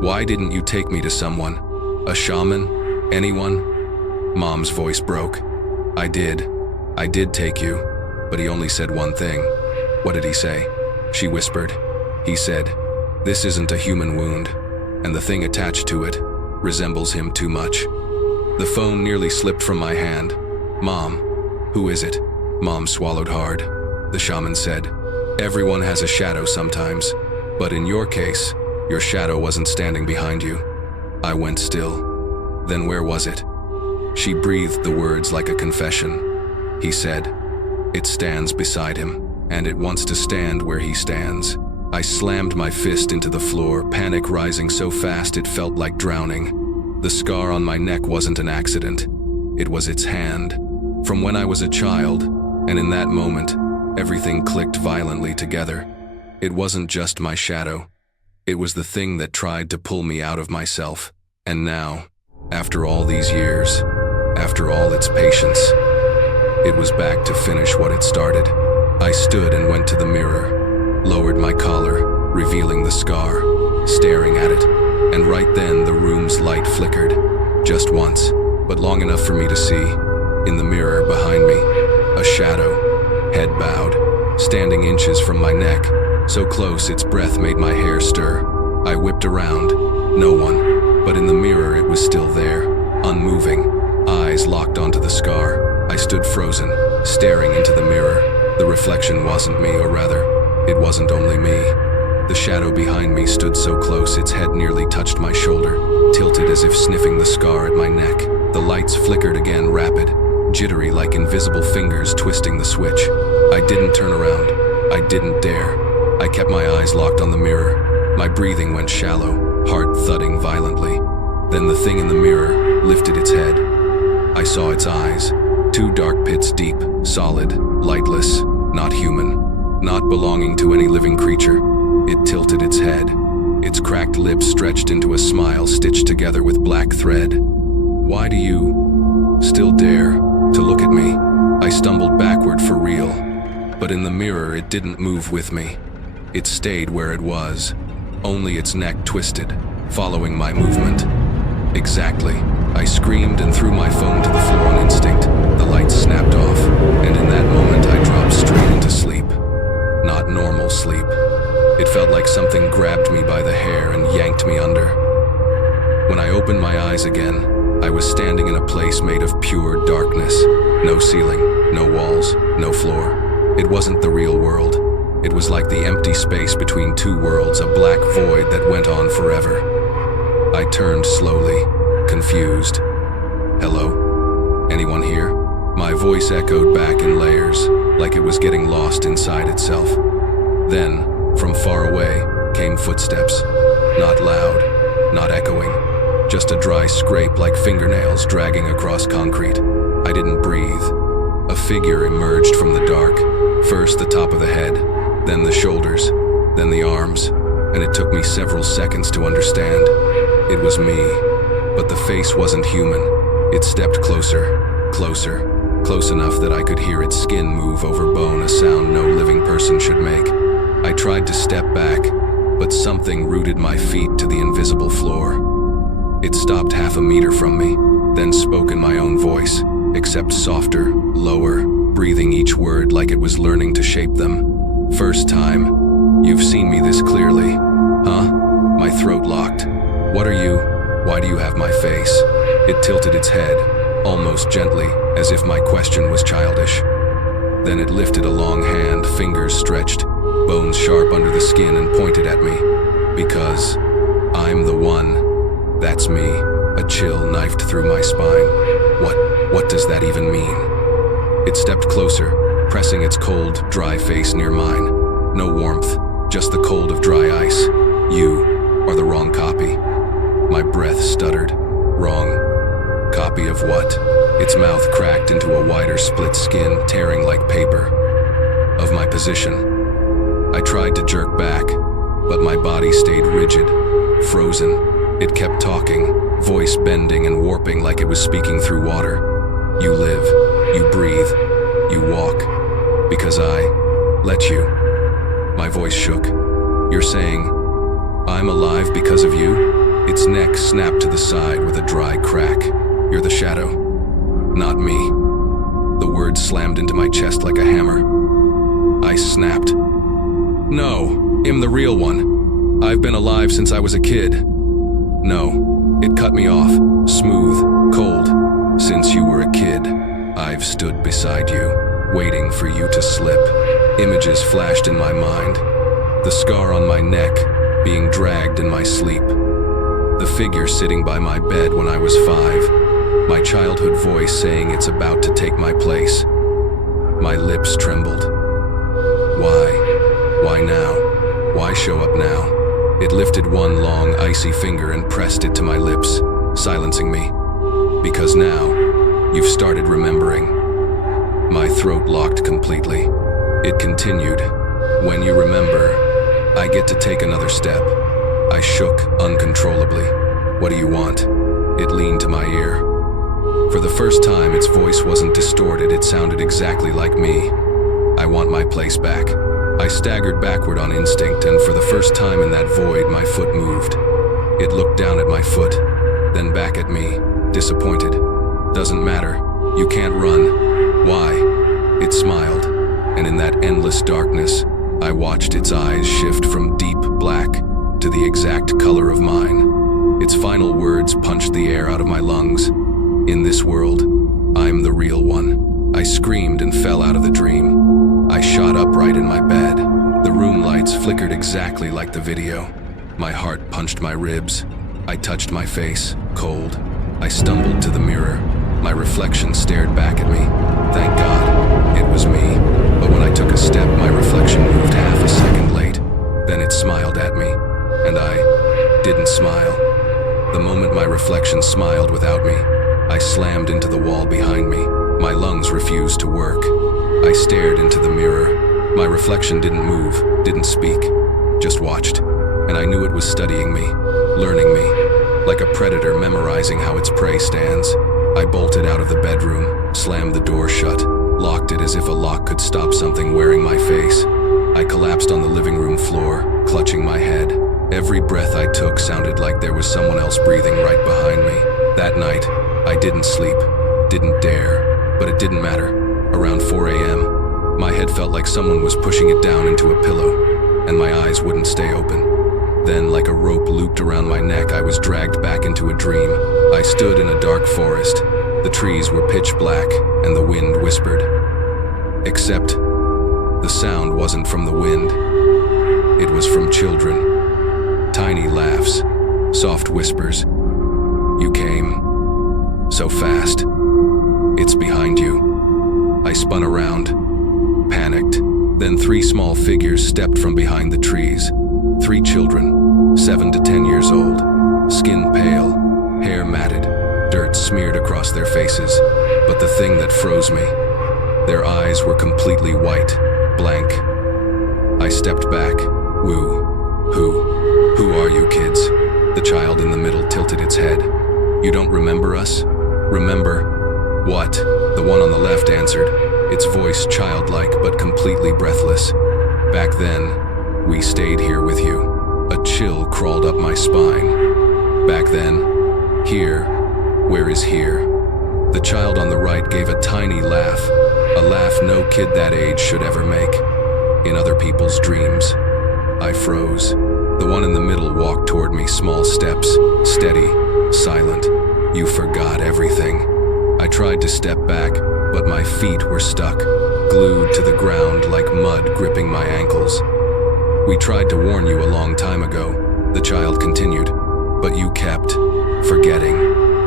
why didn't you take me to someone? A shaman? Anyone?" Mom's voice broke. I did take you, but he only said one thing." "What did he say?" She whispered. "He said, 'This isn't a human wound, and the thing attached to it resembles him too much.'" The phone nearly slipped from my hand. "Mom, who is it?" Mom swallowed hard. The shaman said, "Everyone has a shadow sometimes, but in your case, your shadow wasn't standing behind you." I went still. "Then where was it?" She breathed the words like a confession. He said, "It stands beside him, and it wants to stand where he stands." I slammed my fist into the floor, panic rising so fast it felt like drowning. The scar on my neck wasn't an accident. It was its hand. From when I was a child, and in that moment, everything clicked violently together. It wasn't just my shadow. It was the thing that tried to pull me out of myself. And now, after all these years, after all its patience, it was back to finish what it started. I stood and went to the mirror, lowered my collar, revealing the scar, staring at it, and right then the room's light flickered, just once, but long enough for me to see, in the mirror behind me, a shadow, head bowed, standing inches from my neck, so close its breath made my hair stir. I whipped around, no one, but in the mirror it was still there, unmoving, eyes locked onto the scar. I stood frozen, staring into the mirror. The reflection wasn't me, or rather, it wasn't only me. The shadow behind me stood so close its head nearly touched my shoulder, tilted as if sniffing the scar at my neck. The lights flickered again, rapid, jittery like invisible fingers twisting the switch. I didn't turn around. I didn't dare. I kept my eyes locked on the mirror. My breathing went shallow, heart thudding violently. Then the thing in the mirror lifted its head. I saw its eyes, two dark pits deep, solid, lightless, not human, not belonging to any living creature. It tilted its head. Its cracked lips stretched into a smile stitched together with black thread. "Why do you still dare to look at me?" I stumbled backward for real, but in the mirror it didn't move with me. It stayed where it was, only its neck twisted, following my movement. "Exactly." I screamed and threw my phone to the floor on instinct. The lights snapped off, and in that moment I dropped straight into sleep. Not normal sleep. It felt like something grabbed me by the hair and yanked me under. When I opened my eyes again, I was standing in a place made of pure darkness. No ceiling, no walls, no floor. It wasn't the real world. It was like the empty space between two worlds, a black void that went on forever. I turned slowly, confused. "Hello? Anyone here?" My voice echoed back in layers, like it was getting lost inside itself. Then, from far away, came footsteps. Not loud, not echoing, just a dry scrape like fingernails dragging across concrete. I didn't breathe. A figure emerged from the dark, first the top of the head, then the shoulders, then the arms, and it took me several seconds to understand. It was me, but the face wasn't human. It stepped closer, closer, close enough that I could hear its skin move over bone, a sound no living person should make. I tried to step back, but something rooted my feet to the invisible floor. It stopped half a meter from me, then spoke in my own voice, except softer, lower. breathing each word like it was learning to shape them. "First time. You've seen me this clearly. Huh?" My throat locked. "What are you? Why do you have my face?" It tilted its head, almost gently, as if my question was childish. Then it lifted a long hand, fingers stretched, bones sharp under the skin, and pointed at me. "Because I'm the one. That's me." A chill knifed through my spine. What does that even mean? It stepped closer, pressing its cold, dry face near mine. No warmth, just the cold of dry ice. "You are the wrong copy." My breath stuttered. "Wrong? Copy of what?" Its mouth cracked into a wider split skin, tearing like paper. "Of my position." I tried to jerk back, but my body stayed rigid, frozen. It kept talking, voice bending and warping like it was speaking through water. "You live, you breathe, you walk, because I let you." My voice shook. "You're saying I'm alive because of you?" Its neck snapped to the side with a dry crack. "You're the shadow, not me." The words slammed into my chest like a hammer. I snapped. "No, I'm the real one. I've been alive since I was a kid." "No." It cut me off, smooth, cold. "Since you were a kid, I've stood beside you, waiting for you to slip." Images flashed in my mind. The scar on my neck, being dragged in my sleep. The figure sitting by my bed when I was 5. My childhood voice saying it's about to take my place. My lips trembled. Why? Why now? Why show up now? It lifted one long, icy finger and pressed it to my lips, silencing me. "Because now, you've started remembering." My throat locked completely. It continued. "When you remember, I get to take another step." I shook uncontrollably. "What do you want?" It leaned to my ear. For the first time, its voice wasn't distorted. It sounded exactly like me. "I want my place back." I staggered backward on instinct, and for the first time in that void, my foot moved. It looked down at my foot, then back at me, disappointed. "Doesn't matter. You can't run." "Why?" It smiled, and in that endless darkness, I watched its eyes shift from deep black to the exact color of mine. Its final words punched the air out of my lungs. "In this world, I'm the real one." I screamed and fell out of the dream. I shot upright in my bed. The room lights flickered exactly like the video. My heart punched my ribs. I touched my face, cold. I stumbled to the mirror. My reflection stared back at me. Thank God, it was me. But when I took a step, my reflection moved half a second late. Then it smiled at me, and I didn't smile. The moment my reflection smiled without me, I slammed into the wall behind me. My lungs refused to work. I stared into the mirror. My reflection didn't move, didn't speak, just watched. And I knew it was studying me, learning me, like a predator memorizing how its prey stands. I bolted out of the bedroom, slammed the door shut, locked it as if a lock could stop something wearing my face. I collapsed on the living room floor, clutching my head. Every breath I took sounded like there was someone else breathing right behind me. That night, I didn't sleep, didn't dare, but it didn't matter. Around 4 a.m., my head felt like someone was pushing it down into a pillow, and my eyes wouldn't stay open. Then, like a rope looped around my neck, I was dragged back into a dream. I stood in a dark forest. The trees were pitch black, and the wind whispered. Except, the sound wasn't from the wind. It was from children. Tiny laughs, soft whispers. "You came so fast. It's behind you." I spun around, panicked. Then 3 small figures stepped from behind the trees. 3 children, 7 to 10 years old, skin pale, hair matted, dirt smeared across their faces. But the thing that froze me, their eyes were completely white, blank. I stepped back. Who are you kids?" The child in the middle tilted its head. "You don't remember us?" "Remember what?" The one on the left answered, its voice childlike but completely breathless. "Back then, we stayed here with you." A chill crawled up my spine. "Back then? Here? Where is here?" The child on the right gave a tiny laugh. A laugh no kid that age should ever make. In other people's dreams. I froze. The one in the middle walked toward me, small steps, steady, silent. You forgot everything. I tried to step back, but my feet were stuck, glued to the ground like mud gripping my ankles. We tried to warn you a long time ago, the child continued, but you kept forgetting.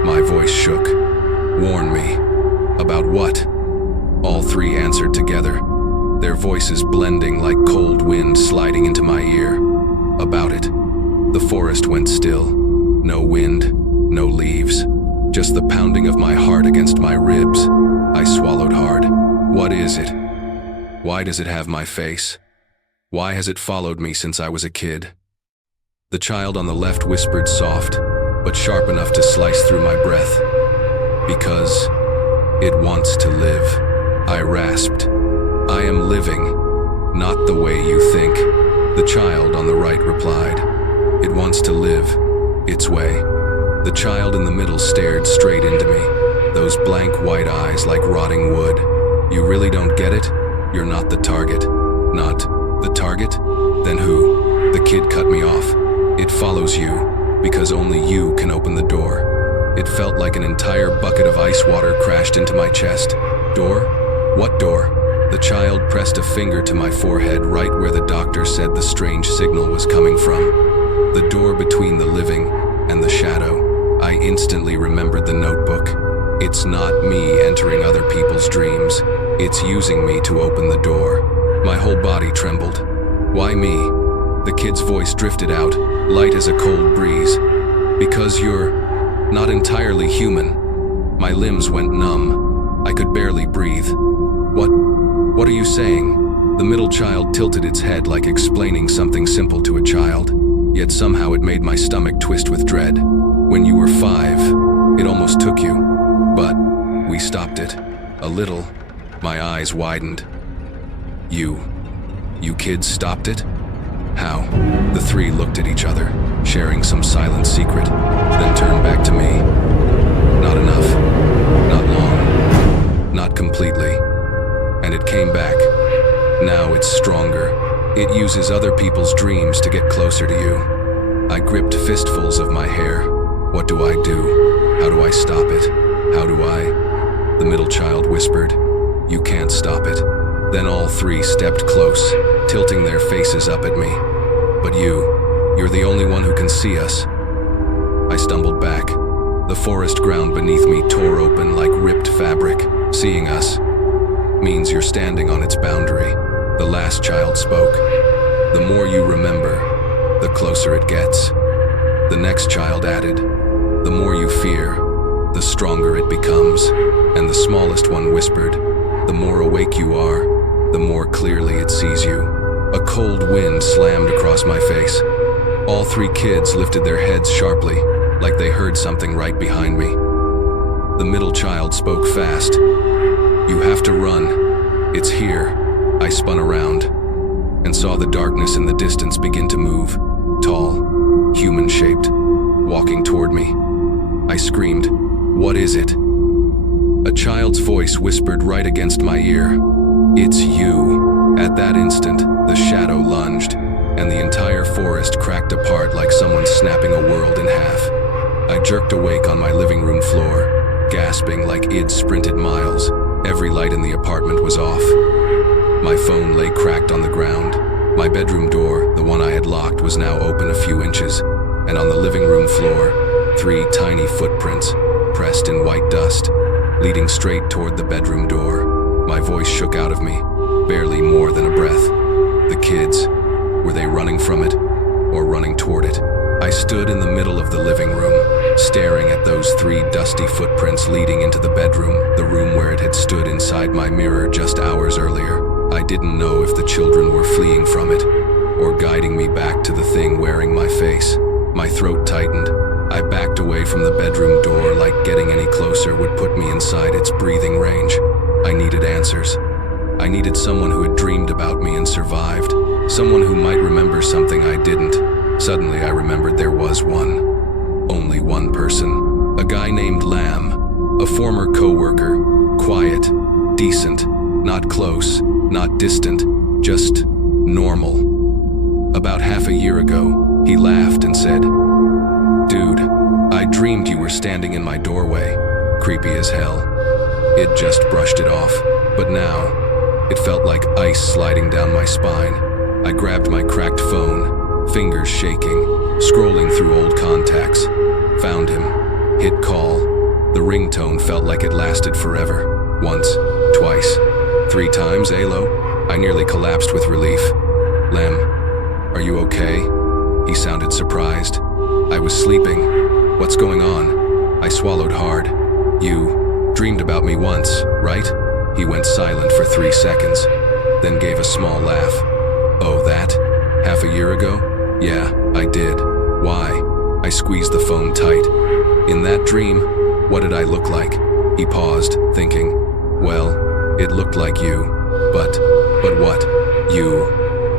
My voice shook. Warn me. About what? All three answered together, their voices blending like cold wind sliding into my ear. About it. The forest went still. No wind, no leaves. Just the pounding of my heart against my ribs. I swallowed hard. What is it? Why does it have my face? Why has it followed me since I was a kid? The child on the left whispered soft, but sharp enough to slice through my breath. Because it wants to live. I rasped. I am living, not the way you think. The child on the right replied. It wants to live, its way. The child in the middle stared straight into me, those blank white eyes like rotting wood. You really don't get it? You're not the target. Not the target? Then who? The kid cut me off. It follows you, because only you can open the door. It felt like an entire bucket of ice water crashed into my chest. Door? What door? The child pressed a finger to my forehead right where the doctor said the strange signal was coming from. The door between the living and the shadow. I instantly remembered the notebook. It's not me entering other people's dreams. It's using me to open the door. My whole body trembled. Why me? The kid's voice drifted out, light as a cold breeze. Because you're not entirely human. My limbs went numb. I could barely breathe. What are you saying? The middle child tilted its head like explaining something simple to a child, yet somehow it made my stomach twist with dread. When you were 5, it almost took you, but we stopped it. A little. My eyes widened. You kids stopped it? How? The three looked at each other, sharing some silent secret, then turned back to me. Not enough. Not long. Not completely. And it came back. Now it's stronger. It uses other people's dreams to get closer to you. I gripped fistfuls of my hair. What do I do? How do I stop it? How do I? The middle child whispered. You can't stop it. Then all three stepped close, tilting their faces up at me. But you're the only one who can see us. I stumbled back. The forest ground beneath me tore open like ripped fabric. Seeing us means you're standing on its boundary. The last child spoke. The more you remember, the closer it gets. The next child added. The more you fear, the stronger it becomes. And the smallest one whispered. The more awake you are, the more clearly it sees you. A cold wind slammed across my face. All three kids lifted their heads sharply, like they heard something right behind me. The middle child spoke fast. You have to run. It's here. I spun around and saw the darkness in the distance begin to move, tall, human-shaped, walking toward me. I screamed, "What is it?" A child's voice whispered right against my ear. It's you. At that instant, the shadow lunged, and the entire forest cracked apart like someone snapping a world in half. I jerked awake on my living room floor, gasping like I'd sprinted miles. Every light in the apartment was off. My phone lay cracked on the ground. My bedroom door, the one I had locked, was now open a few inches, and on the living room floor, 3 tiny footprints, pressed in white dust, leading straight toward the bedroom door. My voice shook out of me, barely more than a breath. The kids, were they running from it, or running toward it? I stood in the middle of the living room, staring at those 3 dusty footprints leading into the bedroom, the room where it had stood inside my mirror just hours earlier. I didn't know if the children were fleeing from it, or guiding me back to the thing wearing my face. My throat tightened. I backed away from the bedroom door like getting any closer would put me inside its breathing range. I needed answers. I needed someone who had dreamed about me and survived. Someone who might remember something I didn't. Suddenly I remembered there was one. Only one person. A guy named Lamb. A former co-worker. Quiet. Decent. Not close, not distant, just normal. About half a year ago, he laughed and said, "Dude, I dreamed you were standing in my doorway. Creepy as hell." It just brushed it off, but now, it felt like ice sliding down my spine. I grabbed my cracked phone, fingers shaking, scrolling through old contacts. Found him, hit call. The ringtone felt like it lasted forever. Once, twice, 3 times, Alo. I nearly collapsed with relief. "Lem, are you okay?" He sounded surprised. "I was sleeping. What's going on?" I swallowed hard. "You dreamed about me once, right?" He went silent for 3 seconds, then gave a small laugh. "Oh, that? Half a year ago? Yeah, I did. Why?" I squeezed the phone tight. "In that dream, what did I look like?" He paused, thinking. "Well, it looked like you. But what? You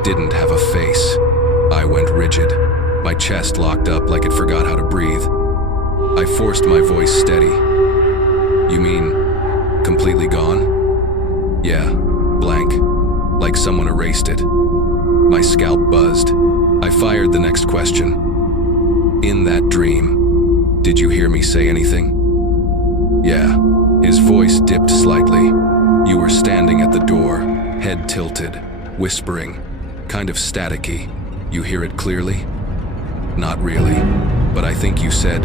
didn't have a face." I went rigid. My chest locked up like it forgot how to breathe. I forced my voice steady. "You mean, completely gone?" "Yeah, blank. Like someone erased it." My scalp buzzed. I fired the next question. "In that dream, did you hear me say anything?" "Yeah." His voice dipped slightly. "You were standing at the door, head tilted, whispering, kind of staticky. You hear it clearly?" "Not really, but I think you said,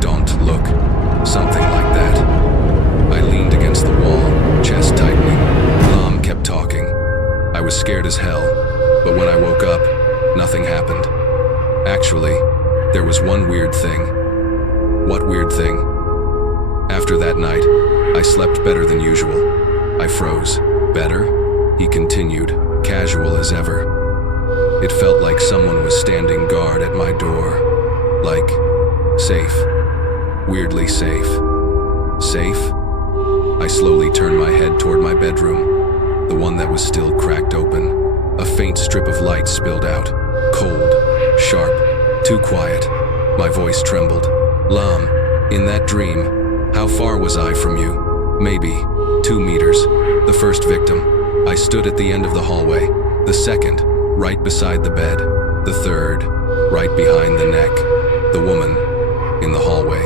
'Don't look,' something like that." I leaned against the wall, chest tightening. Mom kept talking. I was scared as hell, but when I woke up, nothing happened. Actually, there was one weird thing. "What weird thing?" "After that night, I slept better than usual." I froze. "Better?" He continued, casual as ever. "It felt like someone was standing guard at my door. Like, safe. Weirdly safe." "Safe?" I slowly turned my head toward my bedroom, the one that was still cracked open. A faint strip of light spilled out. Cold, sharp, too quiet. My voice trembled. "Lam, in that dream, how far was I from you?" "Maybe 2 meters. The first victim. I stood at the end of the hallway. The second, right beside the bed. The third, right behind the neck. The woman, in the hallway.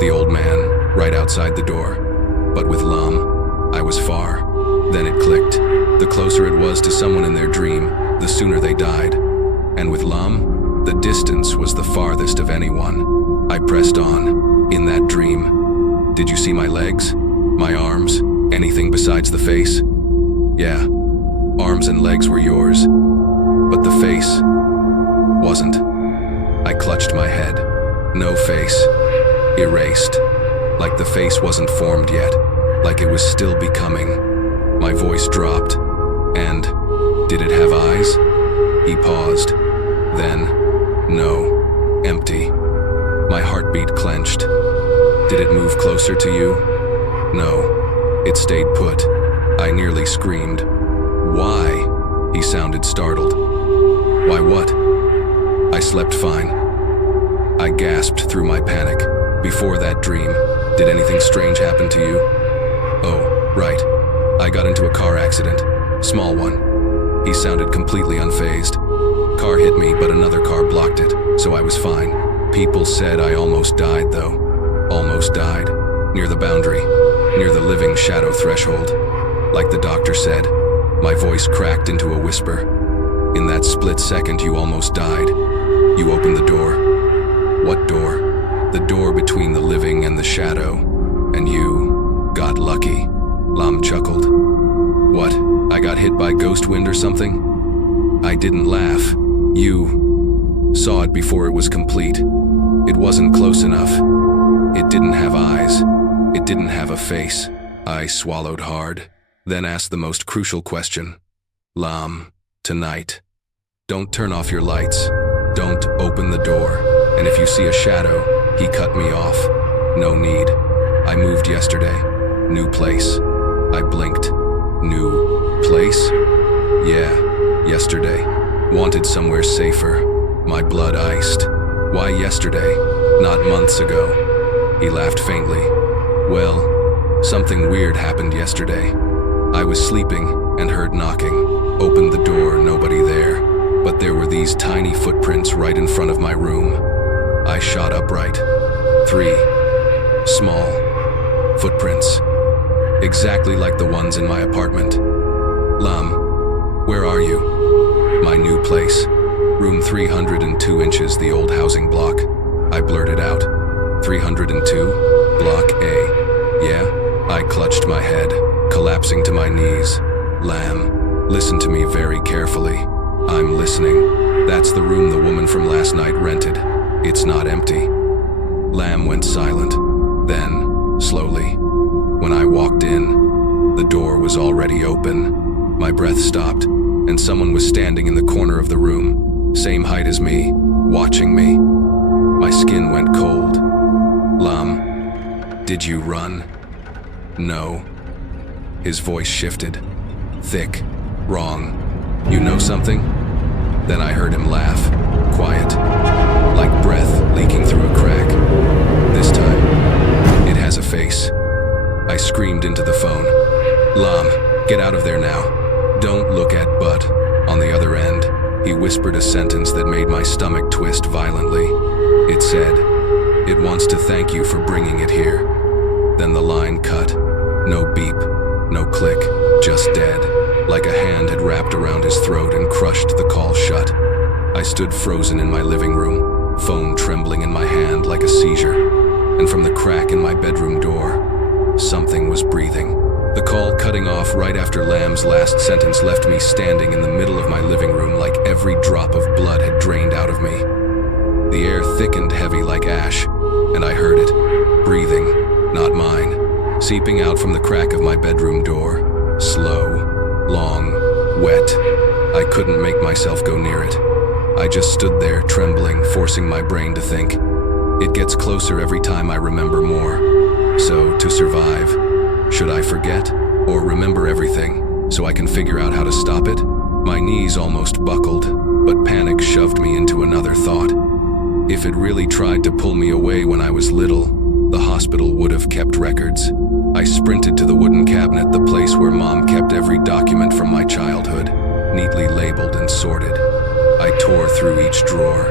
The old man, right outside the door. But with Lam, I was far." Then it clicked. The closer it was to someone in their dream, the sooner they died. And with Lam, the distance was the farthest of anyone. I pressed on. "In that dream, did you see my legs? My arms? Anything besides the face?" "Yeah, arms and legs were yours. But the face wasn't." I clutched my head. No face. Erased. Like the face wasn't formed yet. Like it was still becoming. My voice dropped. "And did it have eyes?" He paused. Then, "No. Empty." My heartbeat clenched. "Did it move closer to you?" "No. It stayed put." I nearly screamed. "Why?" He sounded startled. "Why what?" I slept fine. I gasped through my panic. "Before that dream, did anything strange happen to you?" "Oh, right. I got into a car accident. Small one." He sounded completely unfazed. "Car hit me, but another car blocked it, so I was fine. People said I almost died, though. Almost died. Near the boundary. Near the living shadow threshold. Like the doctor said." My voice cracked into a whisper. "In that split second, you almost died. You opened the door." "What door?" "The door between the living and the shadow. And you got lucky." Lam chuckled. "What, I got hit by ghost wind or something?" I didn't laugh. "You saw it before it was complete. It wasn't close enough. It didn't have eyes. It didn't have a face." I swallowed hard, then asked the most crucial question. "Lam, tonight, don't turn off your lights. Don't open the door. And if you see a shadow," he cut me off. "No need. I moved yesterday. New place." I blinked. "New place?" "Yeah, yesterday. Wanted somewhere safer." My blood iced. "Why yesterday? Not months ago?" He laughed faintly. "Well, something weird happened yesterday." I was sleeping and heard knocking. Opened the door, nobody there. But there were these tiny footprints right in front of my room. I shot upright. 3 small footprints. Exactly like the ones in my apartment. Lam, where are you? My new place. Room 302 inches, the old housing block. I blurted out. 302? Block A. Yeah? I clutched my head, collapsing to my knees. Lam, listen to me very carefully. I'm listening. That's the room the woman from last night rented. It's not empty. Lam went silent. Then, slowly, when I walked in, the door was already open. My breath stopped, and someone was standing in the corner of the room, same height as me, watching me. My skin went cold. Lam, did you run? No. His voice shifted. Thick. Wrong. You know something? Then I heard him laugh. Quiet. Like breath leaking through a crack. This time, it has a face. I screamed into the phone. Lam, get out of there now. Don't look at Butt. On the other end, he whispered a sentence that made my stomach twist violently. It said, "It wants to thank you for bringing it here." Then the line cut. No beep, no click, just dead. Like a hand had wrapped around his throat and crushed the call shut. I stood frozen in my living room, phone trembling in my hand like a seizure. And from the crack in my bedroom door, something was breathing. The call cutting off right after Lam's last sentence left me standing in the middle of my living room like every drop of blood had drained out of me. The air thickened heavy like ash, and I heard it, breathing, not mine, seeping out from the crack of my bedroom door. Slow, long, wet. I couldn't make myself go near it. I just stood there, trembling, forcing my brain to think. It gets closer every time I remember more. So, to survive, should I forget or remember everything so I can figure out how to stop it? My knees almost buckled, but panic shoved me into another thought. If it really tried to pull me away when I was little, the hospital would have kept records. I sprinted to the wooden cabinet, the place where Mom kept every document from my childhood, neatly labeled and sorted. I tore through each drawer,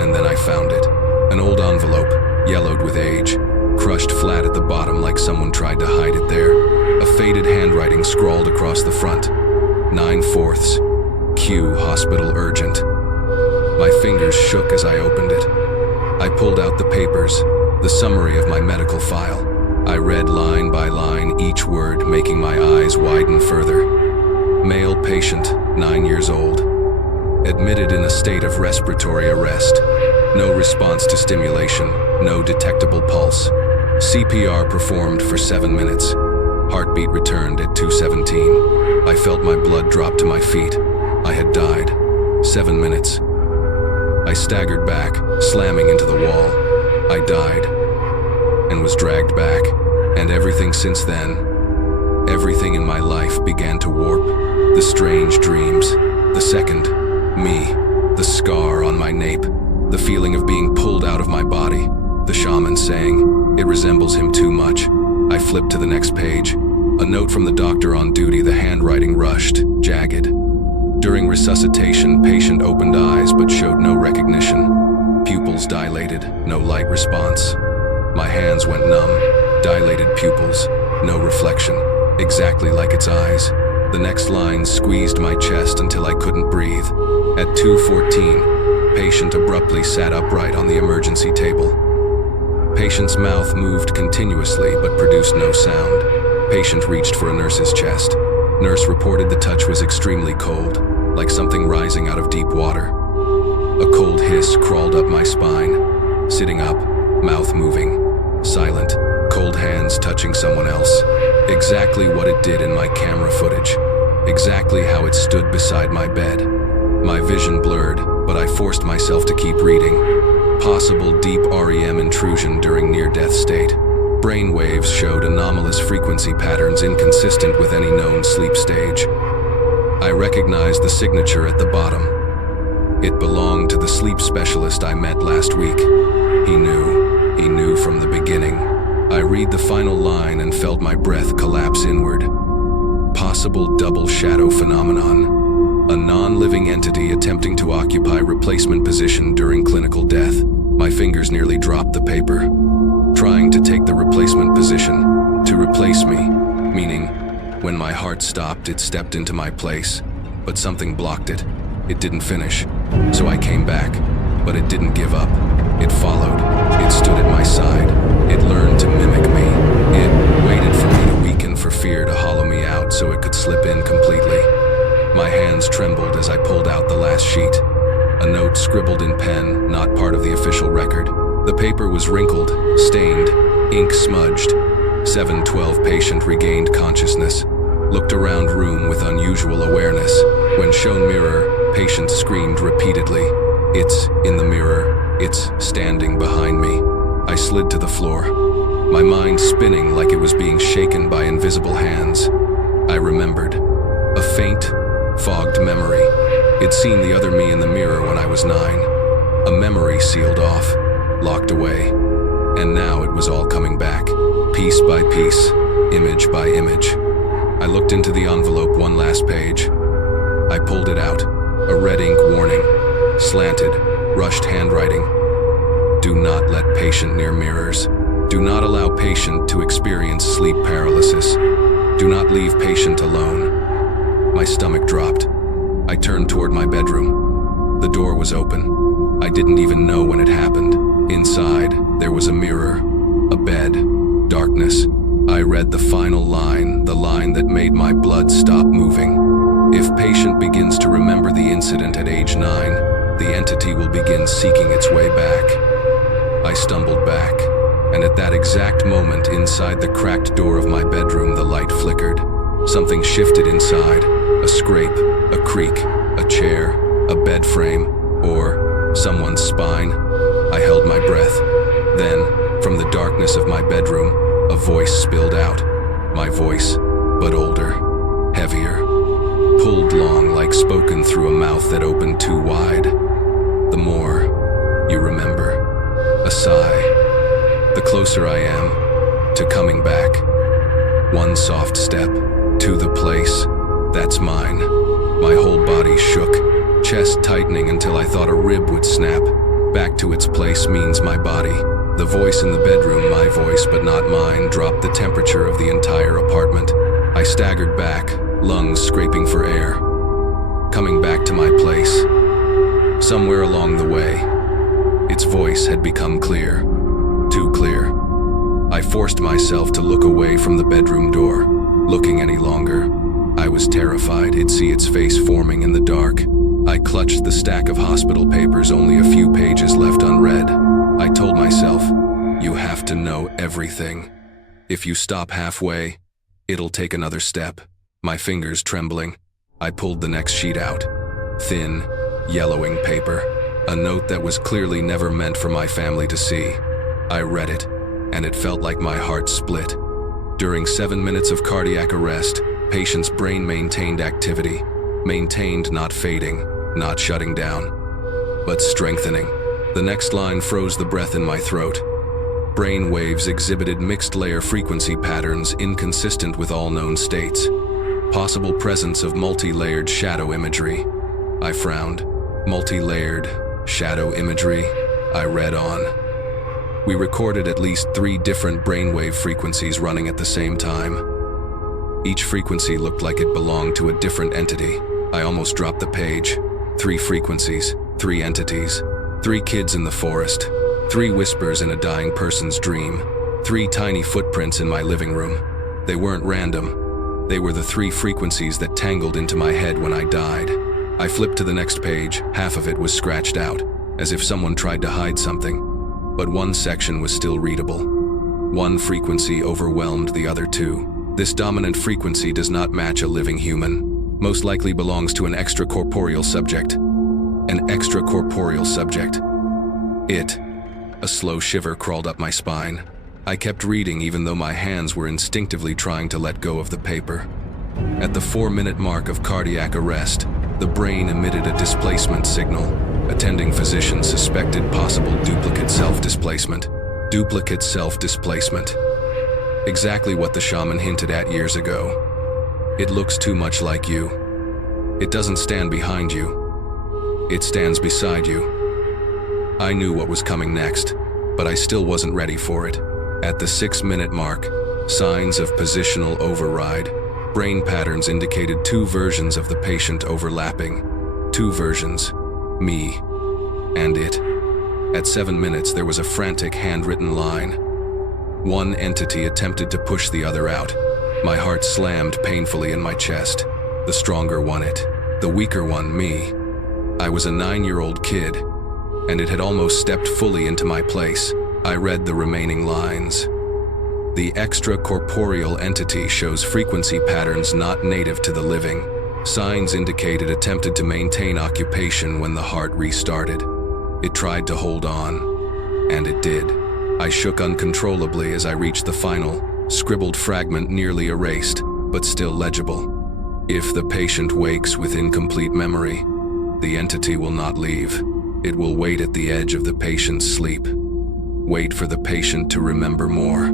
and then I found it. An old envelope, yellowed with age, crushed flat at the bottom like someone tried to hide it there. A faded handwriting scrawled across the front. 9/4, Q, hospital urgent. My fingers shook as I opened it. I pulled out the papers, the summary of my medical file. I read line by line each word, making my eyes widen further. Male patient, 9 years old. Admitted in a state of respiratory arrest. No response to stimulation, no detectable pulse. CPR performed for 7 minutes. Heartbeat returned at 217. I felt my blood drop to my feet. I had died. 7 minutes. I staggered back, slamming into the wall. I died, and was dragged back. And everything since then, everything in my life began to warp. The strange dreams, the second me, the scar on my nape, the feeling of being pulled out of my body, the shaman saying, "It resembles him too much." I flipped to the next page. A note from the doctor on duty, the handwriting rushed, jagged. During resuscitation, patient opened eyes but showed no recognition. Pupils dilated, no light response. My hands went numb, dilated pupils, no reflection, exactly like its eyes. The next line squeezed my chest until I couldn't breathe. At 2:14, patient abruptly sat upright on the emergency table. Patient's mouth moved continuously but produced no sound. Patient reached for a nurse's chest. Nurse reported the touch was extremely cold, like something rising out of deep water. A cold hiss crawled up my spine. Sitting up, mouth moving, silent, cold hands touching someone else. Exactly what it did in my camera footage. Exactly how it stood beside my bed. My vision blurred, but I forced myself to keep reading. Possible deep REM intrusion during near-death state. Brain waves showed anomalous frequency patterns inconsistent with any known sleep stage. I recognized the signature at the bottom. It belonged to the sleep specialist I met last week. He knew from the beginning. I read the final line and felt my breath collapse inward. Possible possible double shadow phenomenon. A non-living entity attempting to occupy replacement position during clinical death. My fingers nearly dropped the paper. Trying to take the replacement position. To replace me, meaning when my heart stopped, it stepped into my place, but something blocked it. It didn't finish, so I came back, but it didn't give up. It followed. It stood at my side. It learned to mimic me. It waited for me to weaken for fear to hollow me out so it could slip in completely. My hands trembled as I pulled out the last sheet. A note scribbled in pen, not part of the official record. The paper was wrinkled, stained, ink smudged. 7/12 patient regained consciousness. Looked around room with unusual awareness. When shown mirror, patient screamed repeatedly. It's in the mirror. It's standing behind me. I slid to the floor, my mind spinning like it was being shaken by invisible hands. I remembered. A faint, fogged memory. It'd seen the other me in the mirror when I was 9. A memory sealed off, locked away. And now it was all coming back, piece by piece, image by image. I looked into the envelope one last page. I pulled it out, a red ink warning, slanted, rushed handwriting. Do not let patient near mirrors. Do not allow patient to experience sleep paralysis. Do not leave patient alone. My stomach dropped. I turned toward my bedroom. The door was open. I didn't even know when it happened. Inside, there was a mirror, a bed, darkness. I read the final line, the line that made my blood stop moving. If patient begins to remember the incident at age 9, the entity will begin seeking its way back. I stumbled back, and at that exact moment, inside the cracked door of my bedroom, the light flickered. Something shifted inside, a scrape, a creak, a chair, a bed frame, or someone's spine. I held my breath. Then, from the darkness of my bedroom, a voice spilled out. My voice, but older, heavier, pulled long like spoken through a mouth that opened too wide. The more you remember. A sigh. The closer I am to coming back. One soft step to the place that's mine. My whole body shook, chest tightening until I thought a rib would snap. Back to its place means my body. The voice in the bedroom, my voice but not mine, dropped the temperature of the entire apartment. I staggered back, lungs scraping for air. Coming back to my place. Somewhere along the way, its voice had become clear. Too clear. I forced myself to look away from the bedroom door. Looking any longer, I was terrified it'd see its face forming in the dark. I clutched the stack of hospital papers, only a few pages left unread. I told myself, you have to know everything. If you stop halfway, it'll take another step. My fingers trembling, I pulled the next sheet out. Thin, yellowing paper. A note that was clearly never meant for my family to see. I read it, and it felt like my heart split. During 7 minutes of cardiac arrest, patient's brain maintained activity. Maintained, not fading, not shutting down, but strengthening. The next line froze the breath in my throat. Brain waves exhibited mixed layer frequency patterns inconsistent with all known states. Possible presence of multi-layered shadow imagery. I frowned. Multi-layered shadow imagery. I read on. We recorded at least 3 different brainwave frequencies running at the same time. Each frequency looked like it belonged to a different entity. I almost dropped the page. 3 frequencies, 3 entities, 3 kids in the forest, 3 whispers in a dying person's dream, 3 tiny footprints in my living room. They weren't random. They were the 3 frequencies that tangled into my head when I died. I flipped to the next page. Half of it was scratched out, as if someone tried to hide something. But one section was still readable. One frequency overwhelmed the other 2. This dominant frequency does not match a living human. Most likely belongs to an extracorporeal subject. An extracorporeal subject. A slow shiver crawled up my spine. I kept reading even though my hands were instinctively trying to let go of the paper. At the 4-minute mark of cardiac arrest, the brain emitted a displacement signal. Attending physician suspected possible duplicate self-displacement. Duplicate self-displacement. Exactly what the shaman hinted at years ago. It looks too much like you. It doesn't stand behind you. It stands beside you. I knew what was coming next, but I still wasn't ready for it. At the 6-minute mark, signs of positional override. Brain patterns indicated 2 versions of the patient overlapping. 2 versions, me and it. At 7 minutes, there was a frantic handwritten line. One entity attempted to push the other out. My heart slammed painfully in my chest. The stronger one it, the weaker one me. I was a 9-year-old kid, and it had almost stepped fully into my place. I read the remaining lines. The extracorporeal entity shows frequency patterns not native to the living. Signs indicate it attempted to maintain occupation when the heart restarted. It tried to hold on, and it did. I shook uncontrollably as I reached the final, scribbled fragment nearly erased, but still legible. If the patient wakes with incomplete memory, the entity will not leave. It will wait at the edge of the patient's sleep. Wait for the patient to remember more.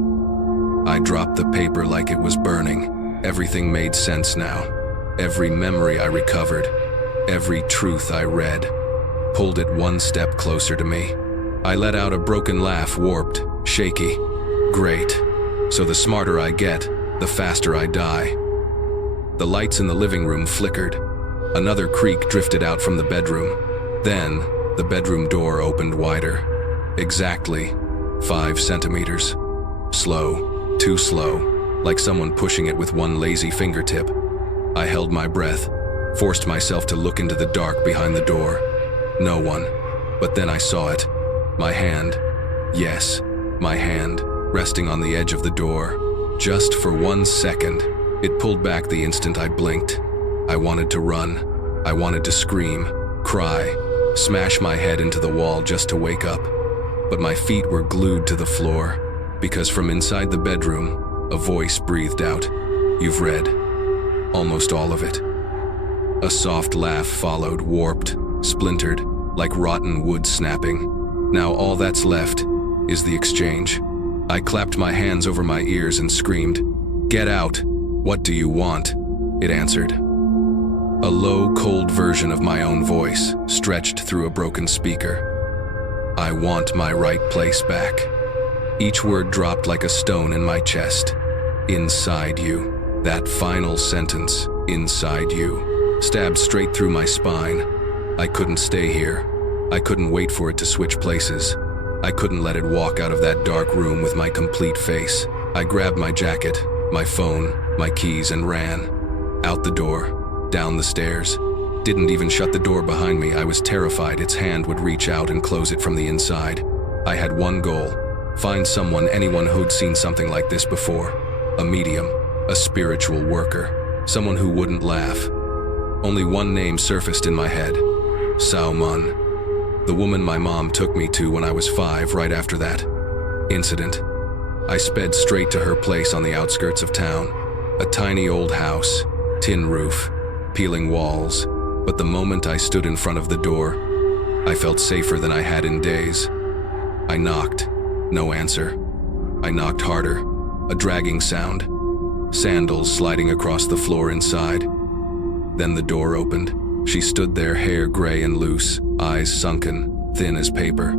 I dropped the paper like it was burning. Everything made sense now. Every memory I recovered, every truth I read, pulled it one step closer to me. I let out a broken laugh, warped, shaky. Great. So the smarter I get, the faster I die. The lights in the living room flickered. Another creak drifted out from the bedroom. Then, the bedroom door opened wider. Exactly 5 centimeters. Slow, too slow, like someone pushing it with one lazy fingertip. I held my breath, forced myself to look into the dark behind the door. No one. But then I saw it. My hand. Yes, my hand, resting on the edge of the door. Just for 1 second. It pulled back the instant I blinked. I wanted to run. I wanted to scream, cry, smash my head into the wall just to wake up. But my feet were glued to the floor, because from inside the bedroom, a voice breathed out. You've read almost all of it. A soft laugh followed, warped, splintered, like rotten wood snapping. Now all that's left is the exchange. I clapped my hands over my ears and screamed, "Get out! What do you want?" It answered. A low, cold version of my own voice, stretched through a broken speaker. I want my right place back. Each word dropped like a stone in my chest. Inside you. That final sentence, inside you, stabbed straight through my spine. I couldn't stay here. I couldn't wait for it to switch places. I couldn't let it walk out of that dark room with my complete face. I grabbed my jacket, my phone, my keys, and ran. Out the door, down the stairs. Didn't even shut the door behind me. I was terrified its hand would reach out and close it from the inside. I had one goal: find someone, anyone who'd seen something like this before. A medium, a spiritual worker, someone who wouldn't laugh. Only one name surfaced in my head: Salman. The woman my mom took me to when I was 5, right after that incident. I sped straight to her place on the outskirts of town. A tiny old house, tin roof, peeling walls. But the moment I stood in front of the door, I felt safer than I had in days. I knocked. No answer. I knocked harder. A dragging sound. Sandals sliding across the floor inside. Then the door opened. She stood there, hair gray and loose, eyes sunken, thin as paper.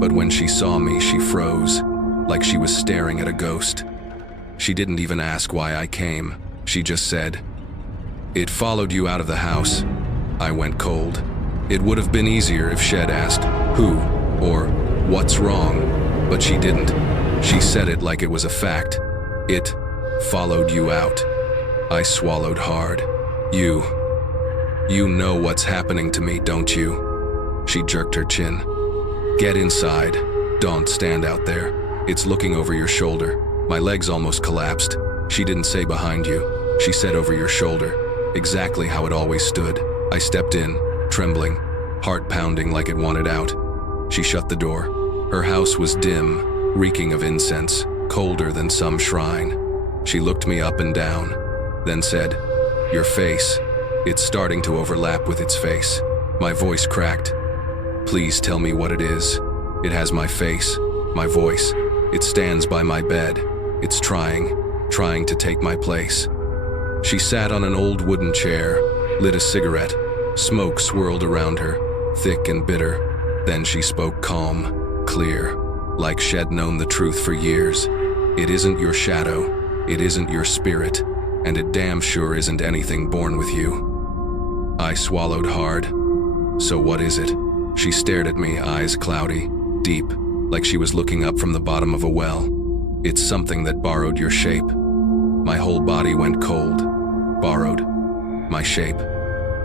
But when she saw me, she froze, like she was staring at a ghost. She didn't even ask why I came. She just said, "It followed you out of the house." I went cold. It would have been easier if she'd asked, "Who?" or "What's wrong?" But she didn't. She said it like it was a fact. "It followed you out." I swallowed hard. You know what's happening to me, don't you?" She jerked her chin. "Get inside. Don't stand out there. It's looking over your shoulder." My legs almost collapsed. She didn't say behind you. She said over your shoulder. Exactly how it always stood. I stepped in, trembling, heart pounding like it wanted out. She shut the door. Her house was dim, reeking of incense, colder than some shrine. She looked me up and down, then said, "Your face. It's starting to overlap with its face." My voice cracked. "Please tell me what it is. It has my face, my voice. It stands by my bed. It's trying to take my place." She sat on an old wooden chair, lit a cigarette. Smoke swirled around her, thick and bitter. Then she spoke calm, clear, like she'd known the truth for years. It isn't your shadow, it isn't your spirit, and it damn sure isn't anything born with you. I swallowed hard. So what is it? She stared at me, eyes cloudy, deep, like she was looking up from the bottom of a well. It's something that borrowed your shape. My whole body went cold. Borrowed. My shape.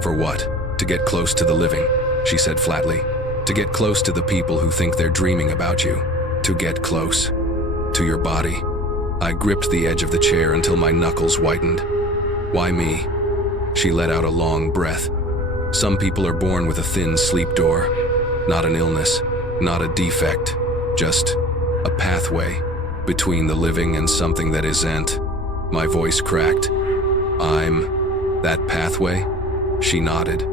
For what? To get close to the living, she said flatly. To get close to the people who think they're dreaming about you. To get close. To your body. I gripped the edge of the chair until my knuckles whitened. Why me? She let out a long breath. Some people are born with a thin sleep door. Not an illness, not a defect, just a pathway between the living and something that isn't. My voice cracked. I'm that pathway? She nodded.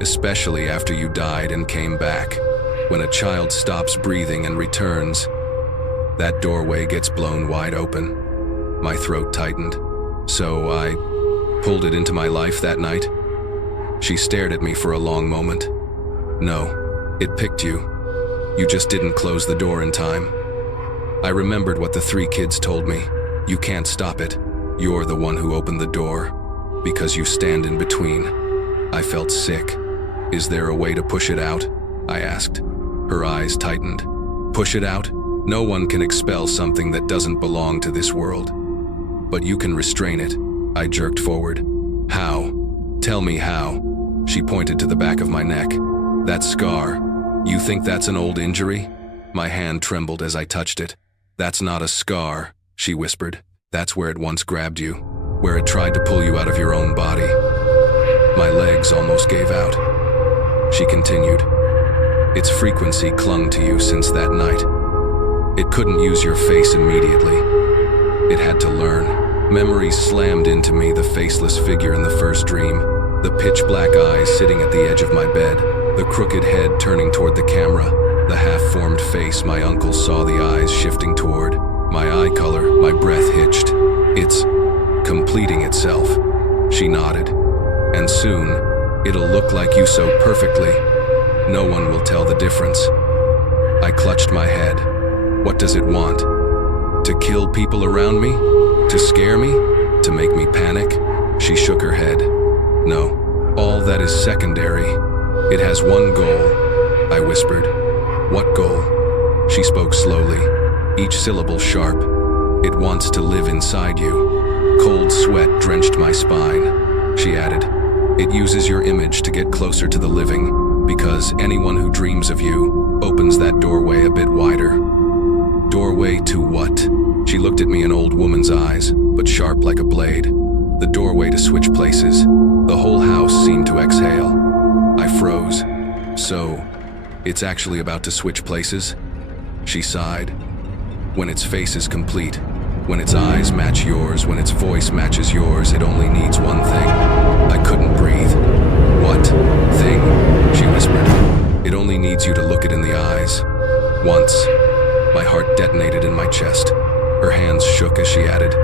Especially after you died and came back. When a child stops breathing and returns, that doorway gets blown wide open. My throat tightened. So I pulled it into my life that night. She stared at me for a long moment. No, it picked you. You just didn't close the door in time. I remembered what the 3 kids told me. You can't stop it. You're the one who opened the door. Because you stand in between. I felt sick. Is there a way to push it out? I asked. Her eyes tightened. Push it out? No one can expel something that doesn't belong to this world. But you can restrain it. I jerked forward. How? Tell me how. She pointed to the back of my neck. That scar. You think that's an old injury? My hand trembled as I touched it. That's not a scar, she whispered. That's where it once grabbed you. Where it tried to pull you out of your own body. My legs almost gave out. She continued. Its frequency clung to you since that night. It couldn't use your face immediately. It had to learn. Memories slammed into me, the faceless figure in the first dream, the pitch-black eyes sitting at the edge of my bed, the crooked head turning toward the camera, the half-formed face my uncle saw the eyes shifting toward, my eye color, my breath hitched. It's completing itself. She nodded. And soon, it'll look like you so perfectly. No one will tell the difference. I clutched my head. What does it want? To kill people around me? To scare me? To make me panic? She shook her head. No, all that is secondary. It has one goal, I whispered. What goal? She spoke slowly, each syllable sharp. It wants to live inside you. Cold sweat drenched my spine. She added, it uses your image to get closer to the living, because anyone who dreams of you opens that doorway a bit wider. Doorway to what? She looked at me in old woman's eyes, but sharp like a blade. The doorway to switch places. The whole house seemed to exhale. I froze. So, it's actually about to switch places? She sighed. When its face is complete, when its eyes match yours, when its voice matches yours, it only needs one thing. I couldn't breathe. What thing? She whispered. It only needs you to look it in the eyes. Once. My heart detonated in my chest. Her hands shook as she added,